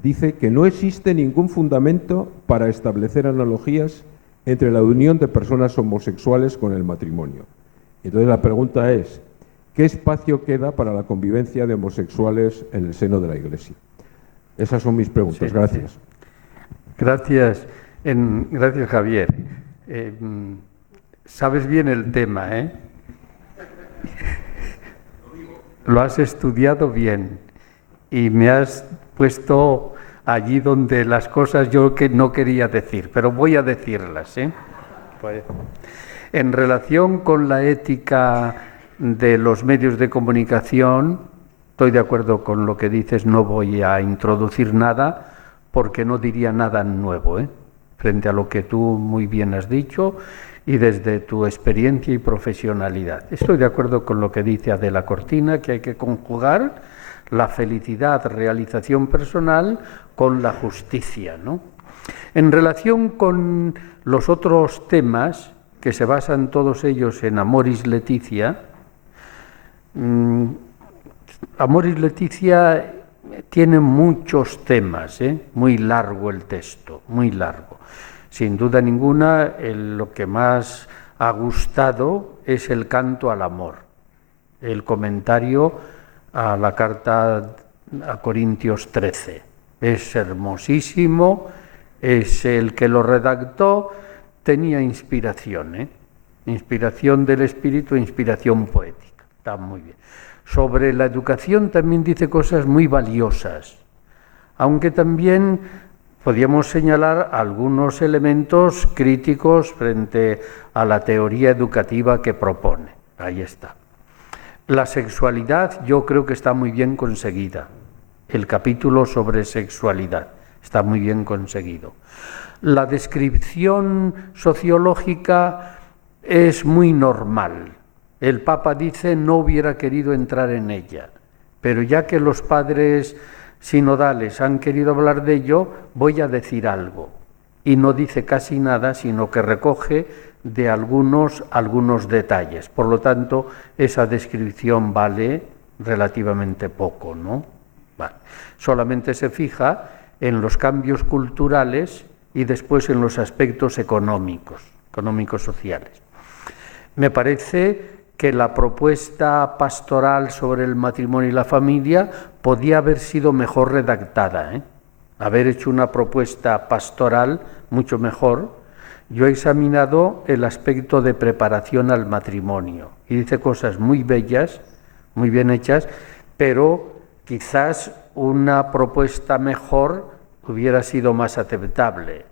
dice que no existe ningún fundamento para establecer analogías entre la unión de personas homosexuales con el matrimonio. Entonces la pregunta es, ¿qué espacio queda para la convivencia de homosexuales en el seno de la Iglesia? Esas son mis preguntas. Sí, gracias. Sí. Gracias, gracias Javier. Sabes bien el tema, ¿eh? Lo has estudiado bien y me has puesto allí donde las cosas yo que no quería decir, pero voy a decirlas, ¿eh? Pues, en relación con la ética de los medios de comunicación, estoy de acuerdo con lo que dices, no voy a introducir nada porque no diría nada nuevo, frente a lo que tú muy bien has dicho y desde tu experiencia y profesionalidad. Estoy de acuerdo con lo que dice Adela Cortina, que hay que conjugar la felicidad, realización personal con la justicia, ¿no? En relación con los otros temas, que se basan todos ellos en Amoris Laetitia, Amoris Laetitia tiene muchos temas, muy largo el texto, muy largo. Sin duda ninguna, lo que más ha gustado es el canto al amor, el comentario a la carta a Corintios 13. Es hermosísimo, es el que lo redactó, tenía inspiración, inspiración del espíritu, inspiración poética, está muy bien. Sobre la educación también dice cosas muy valiosas, aunque también podríamos señalar algunos elementos críticos frente a la teoría educativa que propone. Ahí está. La sexualidad yo creo que está muy bien conseguida. El capítulo sobre sexualidad está muy bien conseguido. La descripción sociológica es muy normal. El Papa dice no hubiera querido entrar en ella, pero ya que los padres sinodales han querido hablar de ello, voy a decir algo. Y no dice casi nada, sino que recoge de algunos detalles. Por lo tanto, esa descripción vale relativamente poco, ¿no? Vale. Solamente se fija en los cambios culturales y después en los aspectos económicos-sociales. Me parece que la propuesta pastoral sobre el matrimonio y la familia podía haber sido mejor redactada, haber hecho una propuesta pastoral mucho mejor. Yo he examinado el aspecto de preparación al matrimonio y dice cosas muy bellas, muy bien hechas, pero quizás una propuesta mejor hubiera sido más aceptable.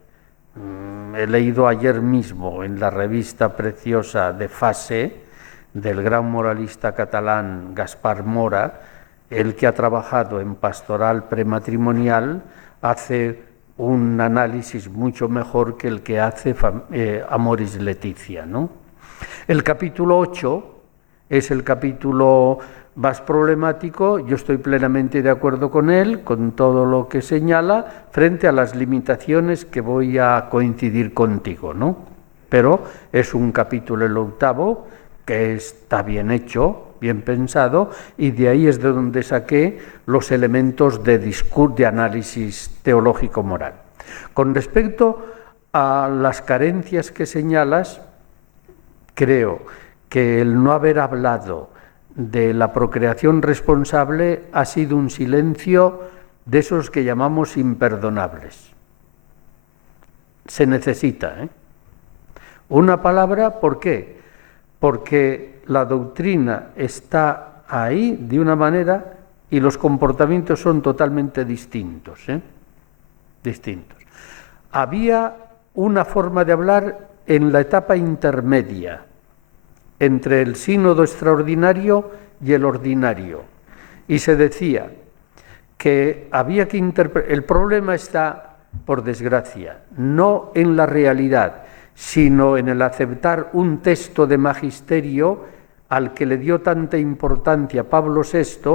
He leído ayer mismo en la revista preciosa de Fase, del gran moralista catalán Gaspar Mora, el que ha trabajado en pastoral prematrimonial, hace un análisis mucho mejor que el que hace Amoris Laetitia, ¿no? El capítulo 8 es el capítulo más problemático. Yo estoy plenamente de acuerdo con él, con todo lo que señala, frente a las limitaciones que voy a coincidir contigo, ¿no? Pero es un capítulo, el 8º, que está bien hecho, bien pensado, y de ahí es de donde saqué los elementos de análisis teológico-moral. Con respecto a las carencias que señalas, creo que el no haber hablado de la procreación responsable ha sido un silencio de esos que llamamos imperdonables. Se necesita, una palabra, ¿por qué? Porque la doctrina está ahí de una manera y los comportamientos son totalmente distintos. Distintos. Había una forma de hablar en la etapa intermedia entre el sínodo extraordinario y el ordinario, y se decía que había que interpretar. El problema está, por desgracia, no en la realidad, sino en el aceptar un texto de magisterio al que le dio tanta importancia Pablo VI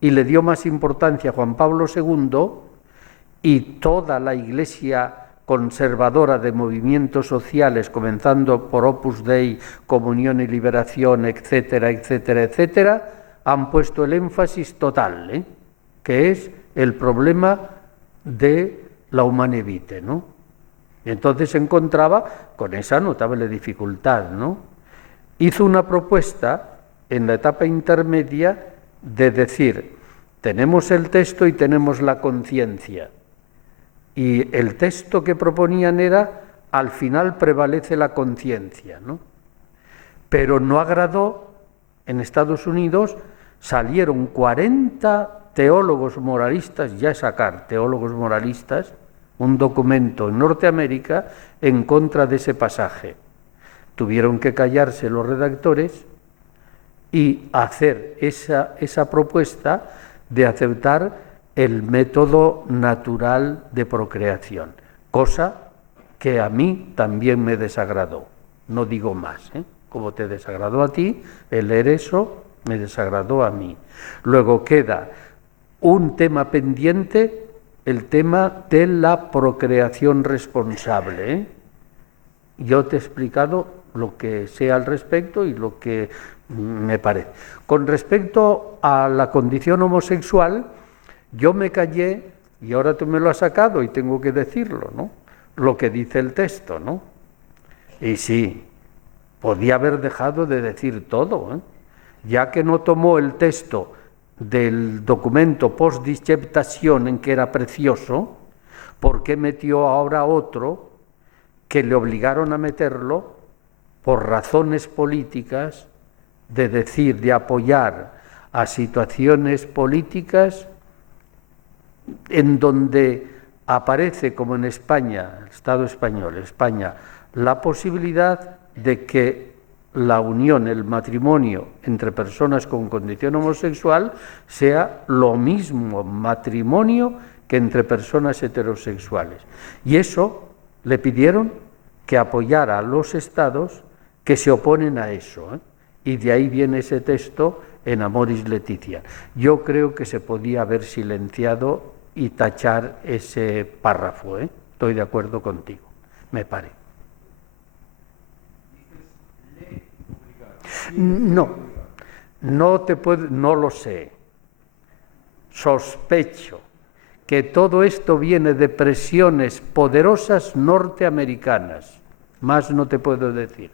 y le dio más importancia Juan Pablo II y toda la Iglesia conservadora de movimientos sociales, comenzando por Opus Dei, Comunión y Liberación, etcétera, etcétera, etcétera, han puesto el énfasis total, que es el problema de la humane vitae, ¿no? Y entonces se encontraba con esa notable dificultad, ¿no? Hizo una propuesta en la etapa intermedia de decir, tenemos el texto y tenemos la conciencia. Y el texto que proponían era, al final prevalece la conciencia, ¿no? Pero no agradó. En Estados Unidos salieron 40 teólogos moralistas, ya sacar teólogos moralistas, un documento en Norteamérica en contra de ese pasaje. Tuvieron que callarse los redactores y hacer esa propuesta de aceptar el método natural de procreación, cosa que a mí también me desagradó. No digo más, como te desagradó a ti, el leer eso me desagradó a mí. Luego queda un tema pendiente, el tema de la procreación responsable. Yo te he explicado lo que sé al respecto y lo que me parece. Con respecto a la condición homosexual, yo me callé, y ahora tú me lo has sacado y tengo que decirlo, ¿no? Lo que dice el texto, ¿no? Y sí, podía haber dejado de decir todo, ya que no tomó el texto del documento post-disceptación, en que era precioso, ¿por qué metió ahora otro que le obligaron a meterlo por razones políticas, de decir, de apoyar a situaciones políticas en donde aparece, como en España, el Estado español, España, la posibilidad de que la unión, el matrimonio entre personas con condición homosexual sea lo mismo matrimonio que entre personas heterosexuales. Y eso le pidieron que apoyara a los estados que se oponen a eso, y de ahí viene ese texto en Amoris Laetitia. Yo creo que se podía haber silenciado y tachar ese párrafo, Estoy de acuerdo contigo, me parece. No lo sé. Sospecho que todo esto viene de presiones poderosas norteamericanas, más no te puedo decir,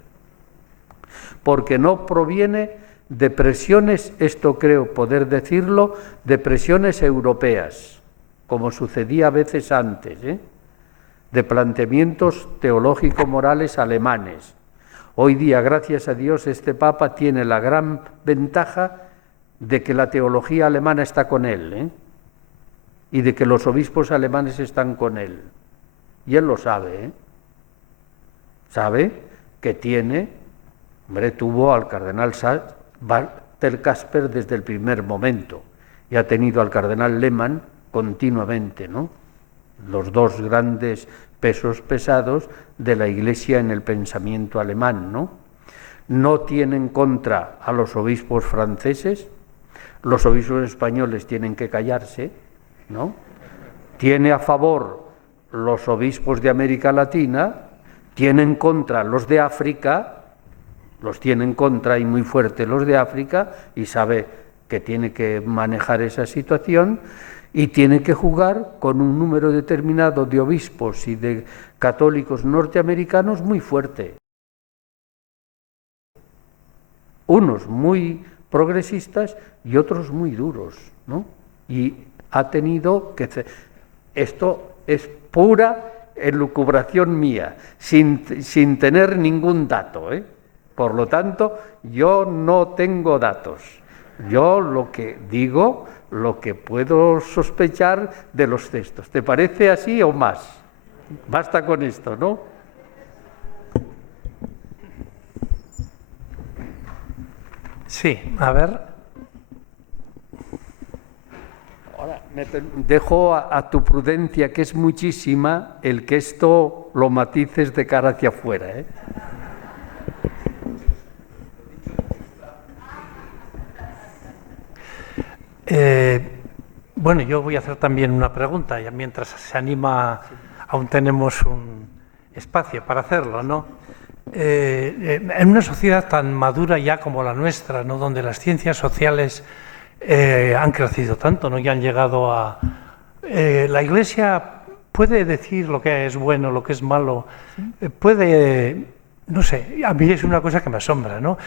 porque no proviene de presiones, esto creo poder decirlo, de presiones europeas, como sucedía a veces antes, de planteamientos teológico-morales alemanes. Hoy día, gracias a Dios, este Papa tiene la gran ventaja de que la teología alemana está con él, y de que los obispos alemanes están con él. Y él lo sabe, ¿eh? Sabe que tuvo al cardenal Walter Kasper desde el primer momento y ha tenido al cardenal Lehmann continuamente, ¿no? Los dos grandes pesos pesados de la Iglesia en el pensamiento alemán, ¿no? No tiene en contra a los obispos franceses, los obispos españoles tienen que callarse, ¿no? Tiene a favor los obispos de América Latina, tiene en contra los de África, los tiene en contra y muy fuerte los de África, y sabe que tiene que manejar esa situación y tiene que jugar con un número determinado de obispos y de católicos norteamericanos muy fuerte. Unos muy progresistas y otros muy duros, ¿no? Y ha tenido que... Esto es pura elucubración mía, sin tener ningún dato, ¿eh? Por lo tanto, yo no tengo datos. Yo lo que digo, lo que puedo sospechar de los textos. ¿Te parece así o más? Basta con esto, ¿no? Sí, a ver. Ahora, dejo a tu prudencia, que es muchísima, el que esto lo matices de cara hacia afuera, ¿eh? Bueno, yo voy a hacer también una pregunta, ya mientras se anima, aún tenemos un espacio para hacerlo, ¿no? En una sociedad tan madura ya como la nuestra, ¿no? Donde las ciencias sociales han crecido tanto, ¿no? Y han llegado a... la Iglesia puede decir lo que es bueno, lo que es malo, puede... No sé, a mí es una cosa que me asombra, ¿no?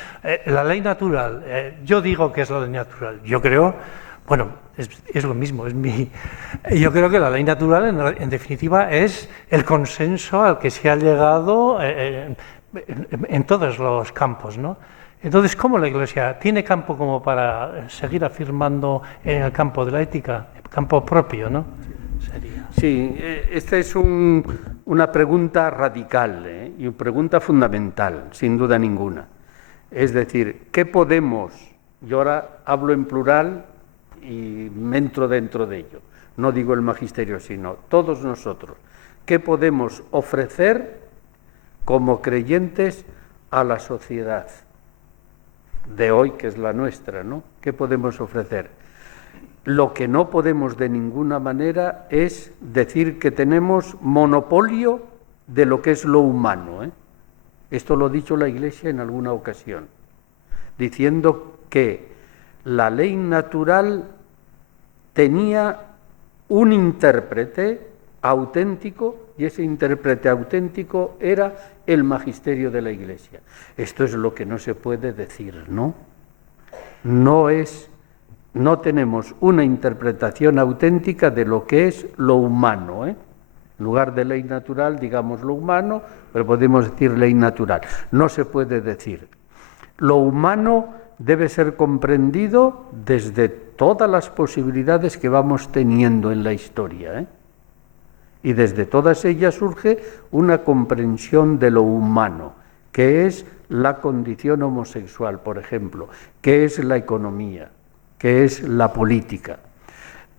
La ley natural, yo digo que es la ley natural, yo creo, bueno, es lo mismo, yo creo que la ley natural en definitiva es el consenso al que se ha llegado en todos los campos, ¿no? Entonces, ¿cómo la Iglesia tiene campo como para seguir afirmando en el campo de la ética, el campo propio, ¿no? Sí, esta es una pregunta radical, y una pregunta fundamental, sin duda ninguna. Es decir, ¿qué podemos? Yo ahora hablo en plural y me entro dentro de ello. No digo el magisterio, sino todos nosotros. ¿Qué podemos ofrecer como creyentes a la sociedad de hoy, que es la nuestra, ¿no? ¿Qué podemos ofrecer? Lo que no podemos de ninguna manera es decir que tenemos monopolio de lo que es lo humano, ¿eh? Esto lo ha dicho la Iglesia en alguna ocasión, diciendo que la ley natural tenía un intérprete auténtico y ese intérprete auténtico era el magisterio de la Iglesia. Esto es lo que no se puede decir, ¿no? No tenemos una interpretación auténtica de lo que es lo humano, ¿eh? En lugar de ley natural, digamos lo humano, pero podemos decir ley natural. No se puede decir. Lo humano debe ser comprendido desde todas las posibilidades que vamos teniendo en la historia, ¿eh? Y desde todas ellas surge una comprensión de lo humano, que es la condición homosexual, por ejemplo, que es la economía, que es la política.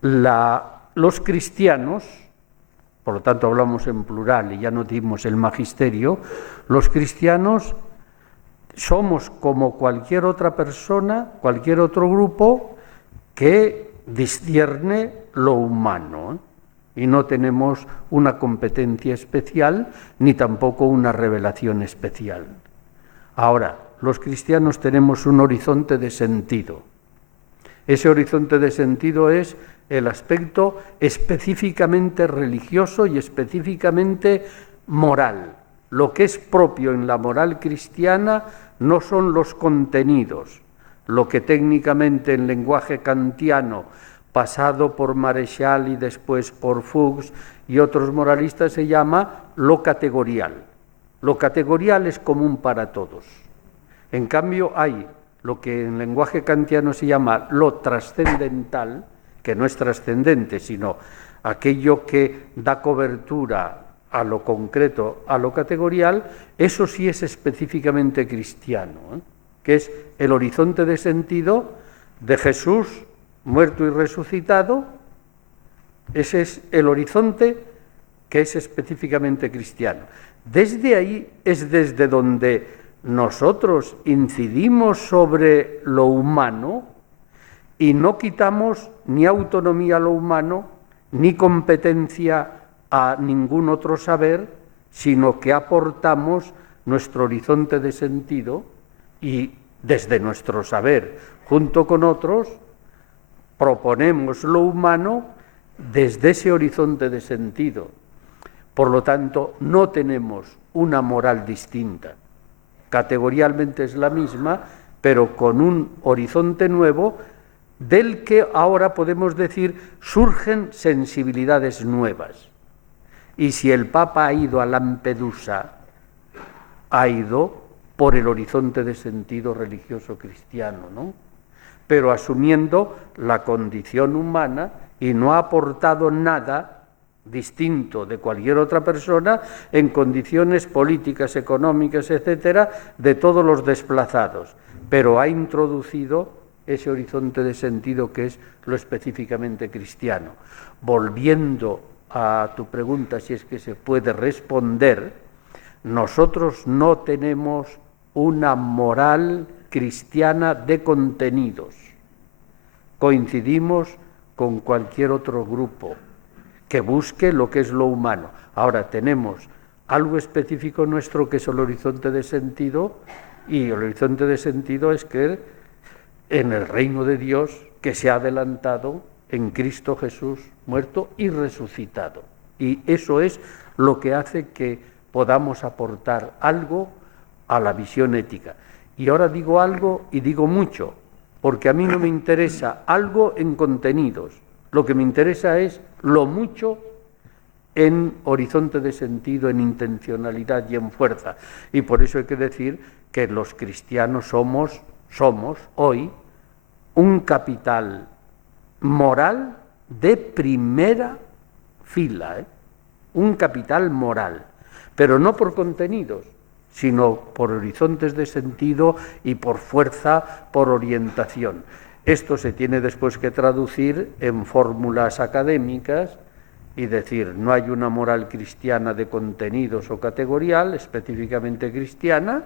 Los cristianos, por lo tanto hablamos en plural y ya no dimos el magisterio, los cristianos somos como cualquier otra persona, cualquier otro grupo que discierne lo humano, ¿eh? Y no tenemos una competencia especial ni tampoco una revelación especial. Ahora, los cristianos tenemos un horizonte de sentido. Ese horizonte de sentido es el aspecto específicamente religioso y específicamente moral. Lo que es propio en la moral cristiana no son los contenidos, lo que técnicamente en lenguaje kantiano, pasado por Maréchal y después por Fuchs y otros moralistas, se llama lo categorial. Lo categorial es común para todos. En cambio hay lo que en lenguaje kantiano se llama lo trascendental, que no es trascendente, sino aquello que da cobertura a lo concreto, a lo categorial, eso sí es específicamente cristiano, que es el horizonte de sentido de Jesús muerto y resucitado. Ese es el horizonte que es específicamente cristiano. Desde ahí es desde donde nosotros incidimos sobre lo humano y no quitamos ni autonomía a lo humano, ni competencia a ningún otro saber, sino que aportamos nuestro horizonte de sentido y desde nuestro saber, junto con otros, proponemos lo humano desde ese horizonte de sentido. Por lo tanto, no tenemos una moral distinta. Categorialmente es la misma, pero con un horizonte nuevo del que ahora podemos decir surgen sensibilidades nuevas. Y si el Papa ha ido a Lampedusa, ha ido por el horizonte de sentido religioso cristiano, ¿no? Pero asumiendo la condición humana y no ha aportado nada distinto de cualquier otra persona en condiciones políticas, económicas, etcétera, de todos los desplazados, pero ha introducido ese horizonte de sentido que es lo específicamente cristiano. Volviendo a tu pregunta, si es que se puede responder, nosotros no tenemos una moral cristiana de contenidos. Coincidimos con cualquier otro grupo que busque lo que es lo humano. Ahora tenemos algo específico nuestro que es el horizonte de sentido, y el horizonte de sentido es que en el reino de Dios que se ha adelantado en Cristo Jesús muerto y resucitado. Y eso es lo que hace que podamos aportar algo a la visión ética. Y ahora digo algo y digo mucho, porque a mí no me interesa algo en contenidos. Lo que me interesa es lo mucho en horizonte de sentido, en intencionalidad y en fuerza. Y por eso hay que decir que los cristianos somos hoy un capital moral de primera fila, un capital moral, pero no por contenidos, sino por horizontes de sentido y por fuerza, por orientación. Esto se tiene después que traducir en fórmulas académicas y decir, no hay una moral cristiana de contenidos o categorial, específicamente cristiana,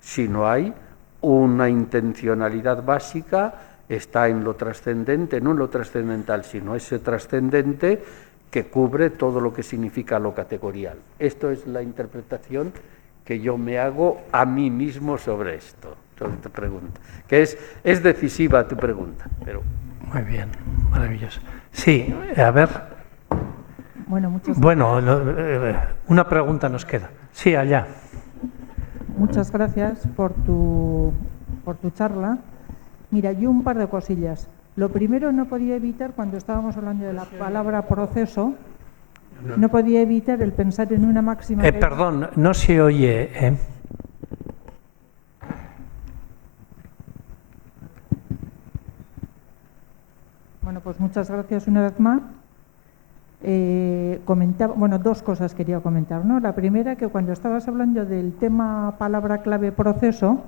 sino hay una intencionalidad básica, está en lo trascendente, no en lo trascendental, sino ese trascendente que cubre todo lo que significa lo categorial. Esto es la interpretación que yo me hago a mí mismo sobre esto, sobre tu pregunta, que es decisiva tu pregunta. Pero... Muy bien, maravilloso. Sí, a ver. Bueno, una pregunta nos queda. Sí, allá. Muchas gracias por tu charla. Mira, yo un par de cosillas. Lo primero, no podía evitar, cuando estábamos hablando de la palabra proceso, no podía evitar el pensar en una máxima... Perdón, no se oye. Bueno, pues muchas gracias una vez más. Dos cosas quería comentar, ¿no? La primera, que cuando estabas hablando del tema palabra clave proceso,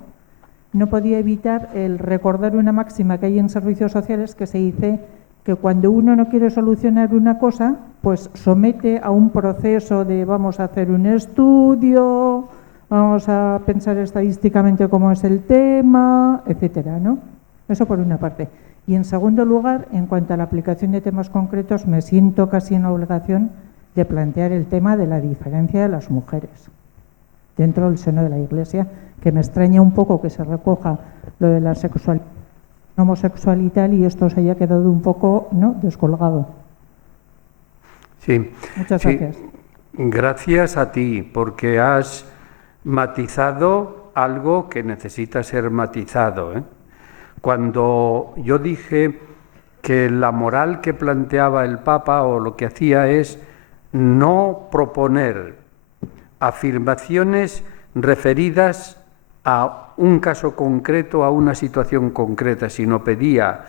no podía evitar el recordar una máxima que hay en servicios sociales que se dice que cuando uno no quiere solucionar una cosa, pues somete a un proceso de vamos a hacer un estudio, vamos a pensar estadísticamente cómo es el tema, etcétera, ¿no? Eso por una parte. Y en segundo lugar, en cuanto a la aplicación de temas concretos, me siento casi en la obligación de plantear el tema de la diferencia de las mujeres dentro del seno de la Iglesia, que me extraña un poco que se recoja lo de la sexualidad, homosexual y tal, y esto se haya quedado un poco, ¿no?, descolgado. Sí. Muchas gracias. Gracias a ti, porque has matizado algo que necesita ser matizado, Cuando yo dije que la moral que planteaba el Papa o lo que hacía es no proponer afirmaciones referidas a un caso concreto, a una situación concreta, sino pedía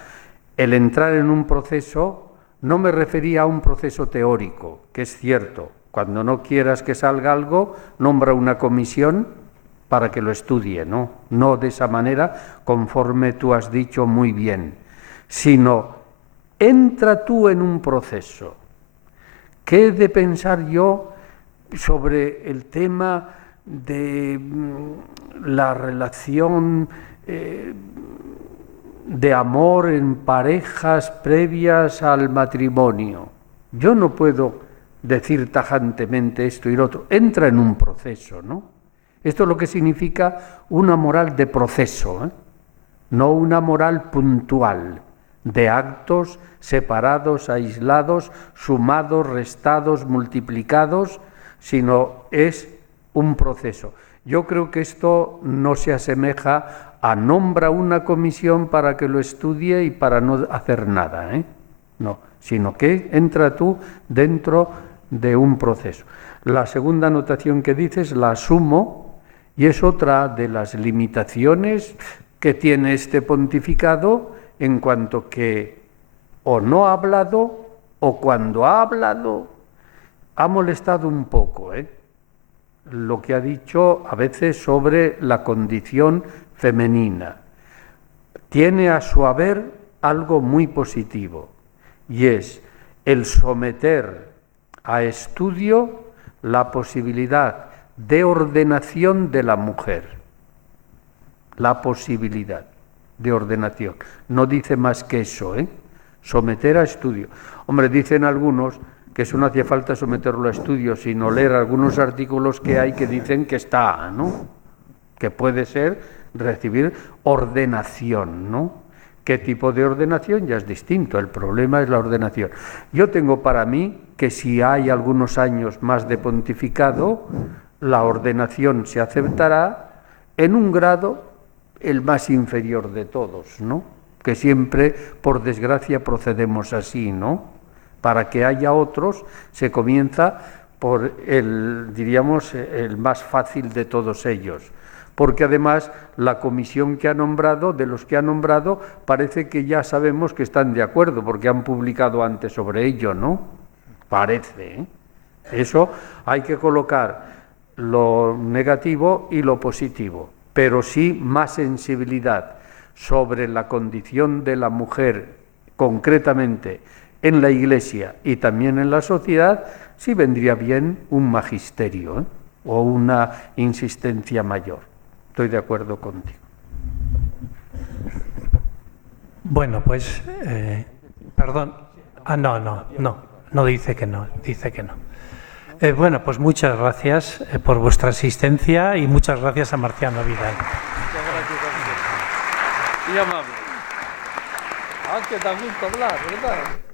el entrar en un proceso, no me refería a un proceso teórico, que es cierto. Cuando no quieras que salga algo, nombra una comisión para que lo estudie, ¿no? No de esa manera, conforme tú has dicho muy bien, sino entra tú en un proceso. ¿Qué he de pensar yo sobre el tema de la relación de amor en parejas previas al matrimonio? Yo no puedo decir tajantemente esto y lo otro. Entra en un proceso, ¿no? Esto es lo que significa una moral de proceso, ¿eh? No una moral puntual, de actos separados, aislados, sumados, restados, multiplicados, sino es un proceso. Yo creo que esto no se asemeja a nombra una comisión para que lo estudie y para no hacer nada, ¿eh? No, sino que entra tú dentro de un proceso. La segunda anotación que dices la asumo y es otra de las limitaciones que tiene este pontificado en cuanto que o no ha hablado o cuando ha hablado ha molestado un poco, lo que ha dicho a veces sobre la condición femenina. Tiene a su haber algo muy positivo y es el someter a estudio la posibilidad de ordenación de la mujer. La posibilidad de ordenación. No dice más que eso, someter a estudio. Hombre, dicen algunos que eso no hacía falta someterlo a estudio, sino leer algunos artículos que hay que dicen que está, ¿no? Que puede ser recibir ordenación, ¿no? ¿Qué tipo de ordenación? Ya es distinto, el problema es la ordenación. Yo tengo para mí que si hay algunos años más de pontificado, la ordenación se aceptará en un grado el más inferior de todos, ¿no? Que siempre, por desgracia, procedemos así, ¿no? Para que haya otros, se comienza por diríamos, el más fácil de todos ellos. Porque además la comisión que ha nombrado, de los que ha nombrado, parece que ya sabemos que están de acuerdo, porque han publicado antes sobre ello, ¿no? Parece, ¿eh? Eso hay que colocar lo negativo y lo positivo, pero sí más sensibilidad sobre la condición de la mujer, concretamente en la Iglesia y también en la sociedad, sí vendría bien un magisterio, o una insistencia mayor. Estoy de acuerdo contigo. Bueno, pues, perdón. No dice que no, dice que no. Bueno, pues muchas gracias por vuestra asistencia y muchas gracias a Marciano Vidal. Muchas gracias a usted. Y amable. Que da gusto hablar, ¿verdad?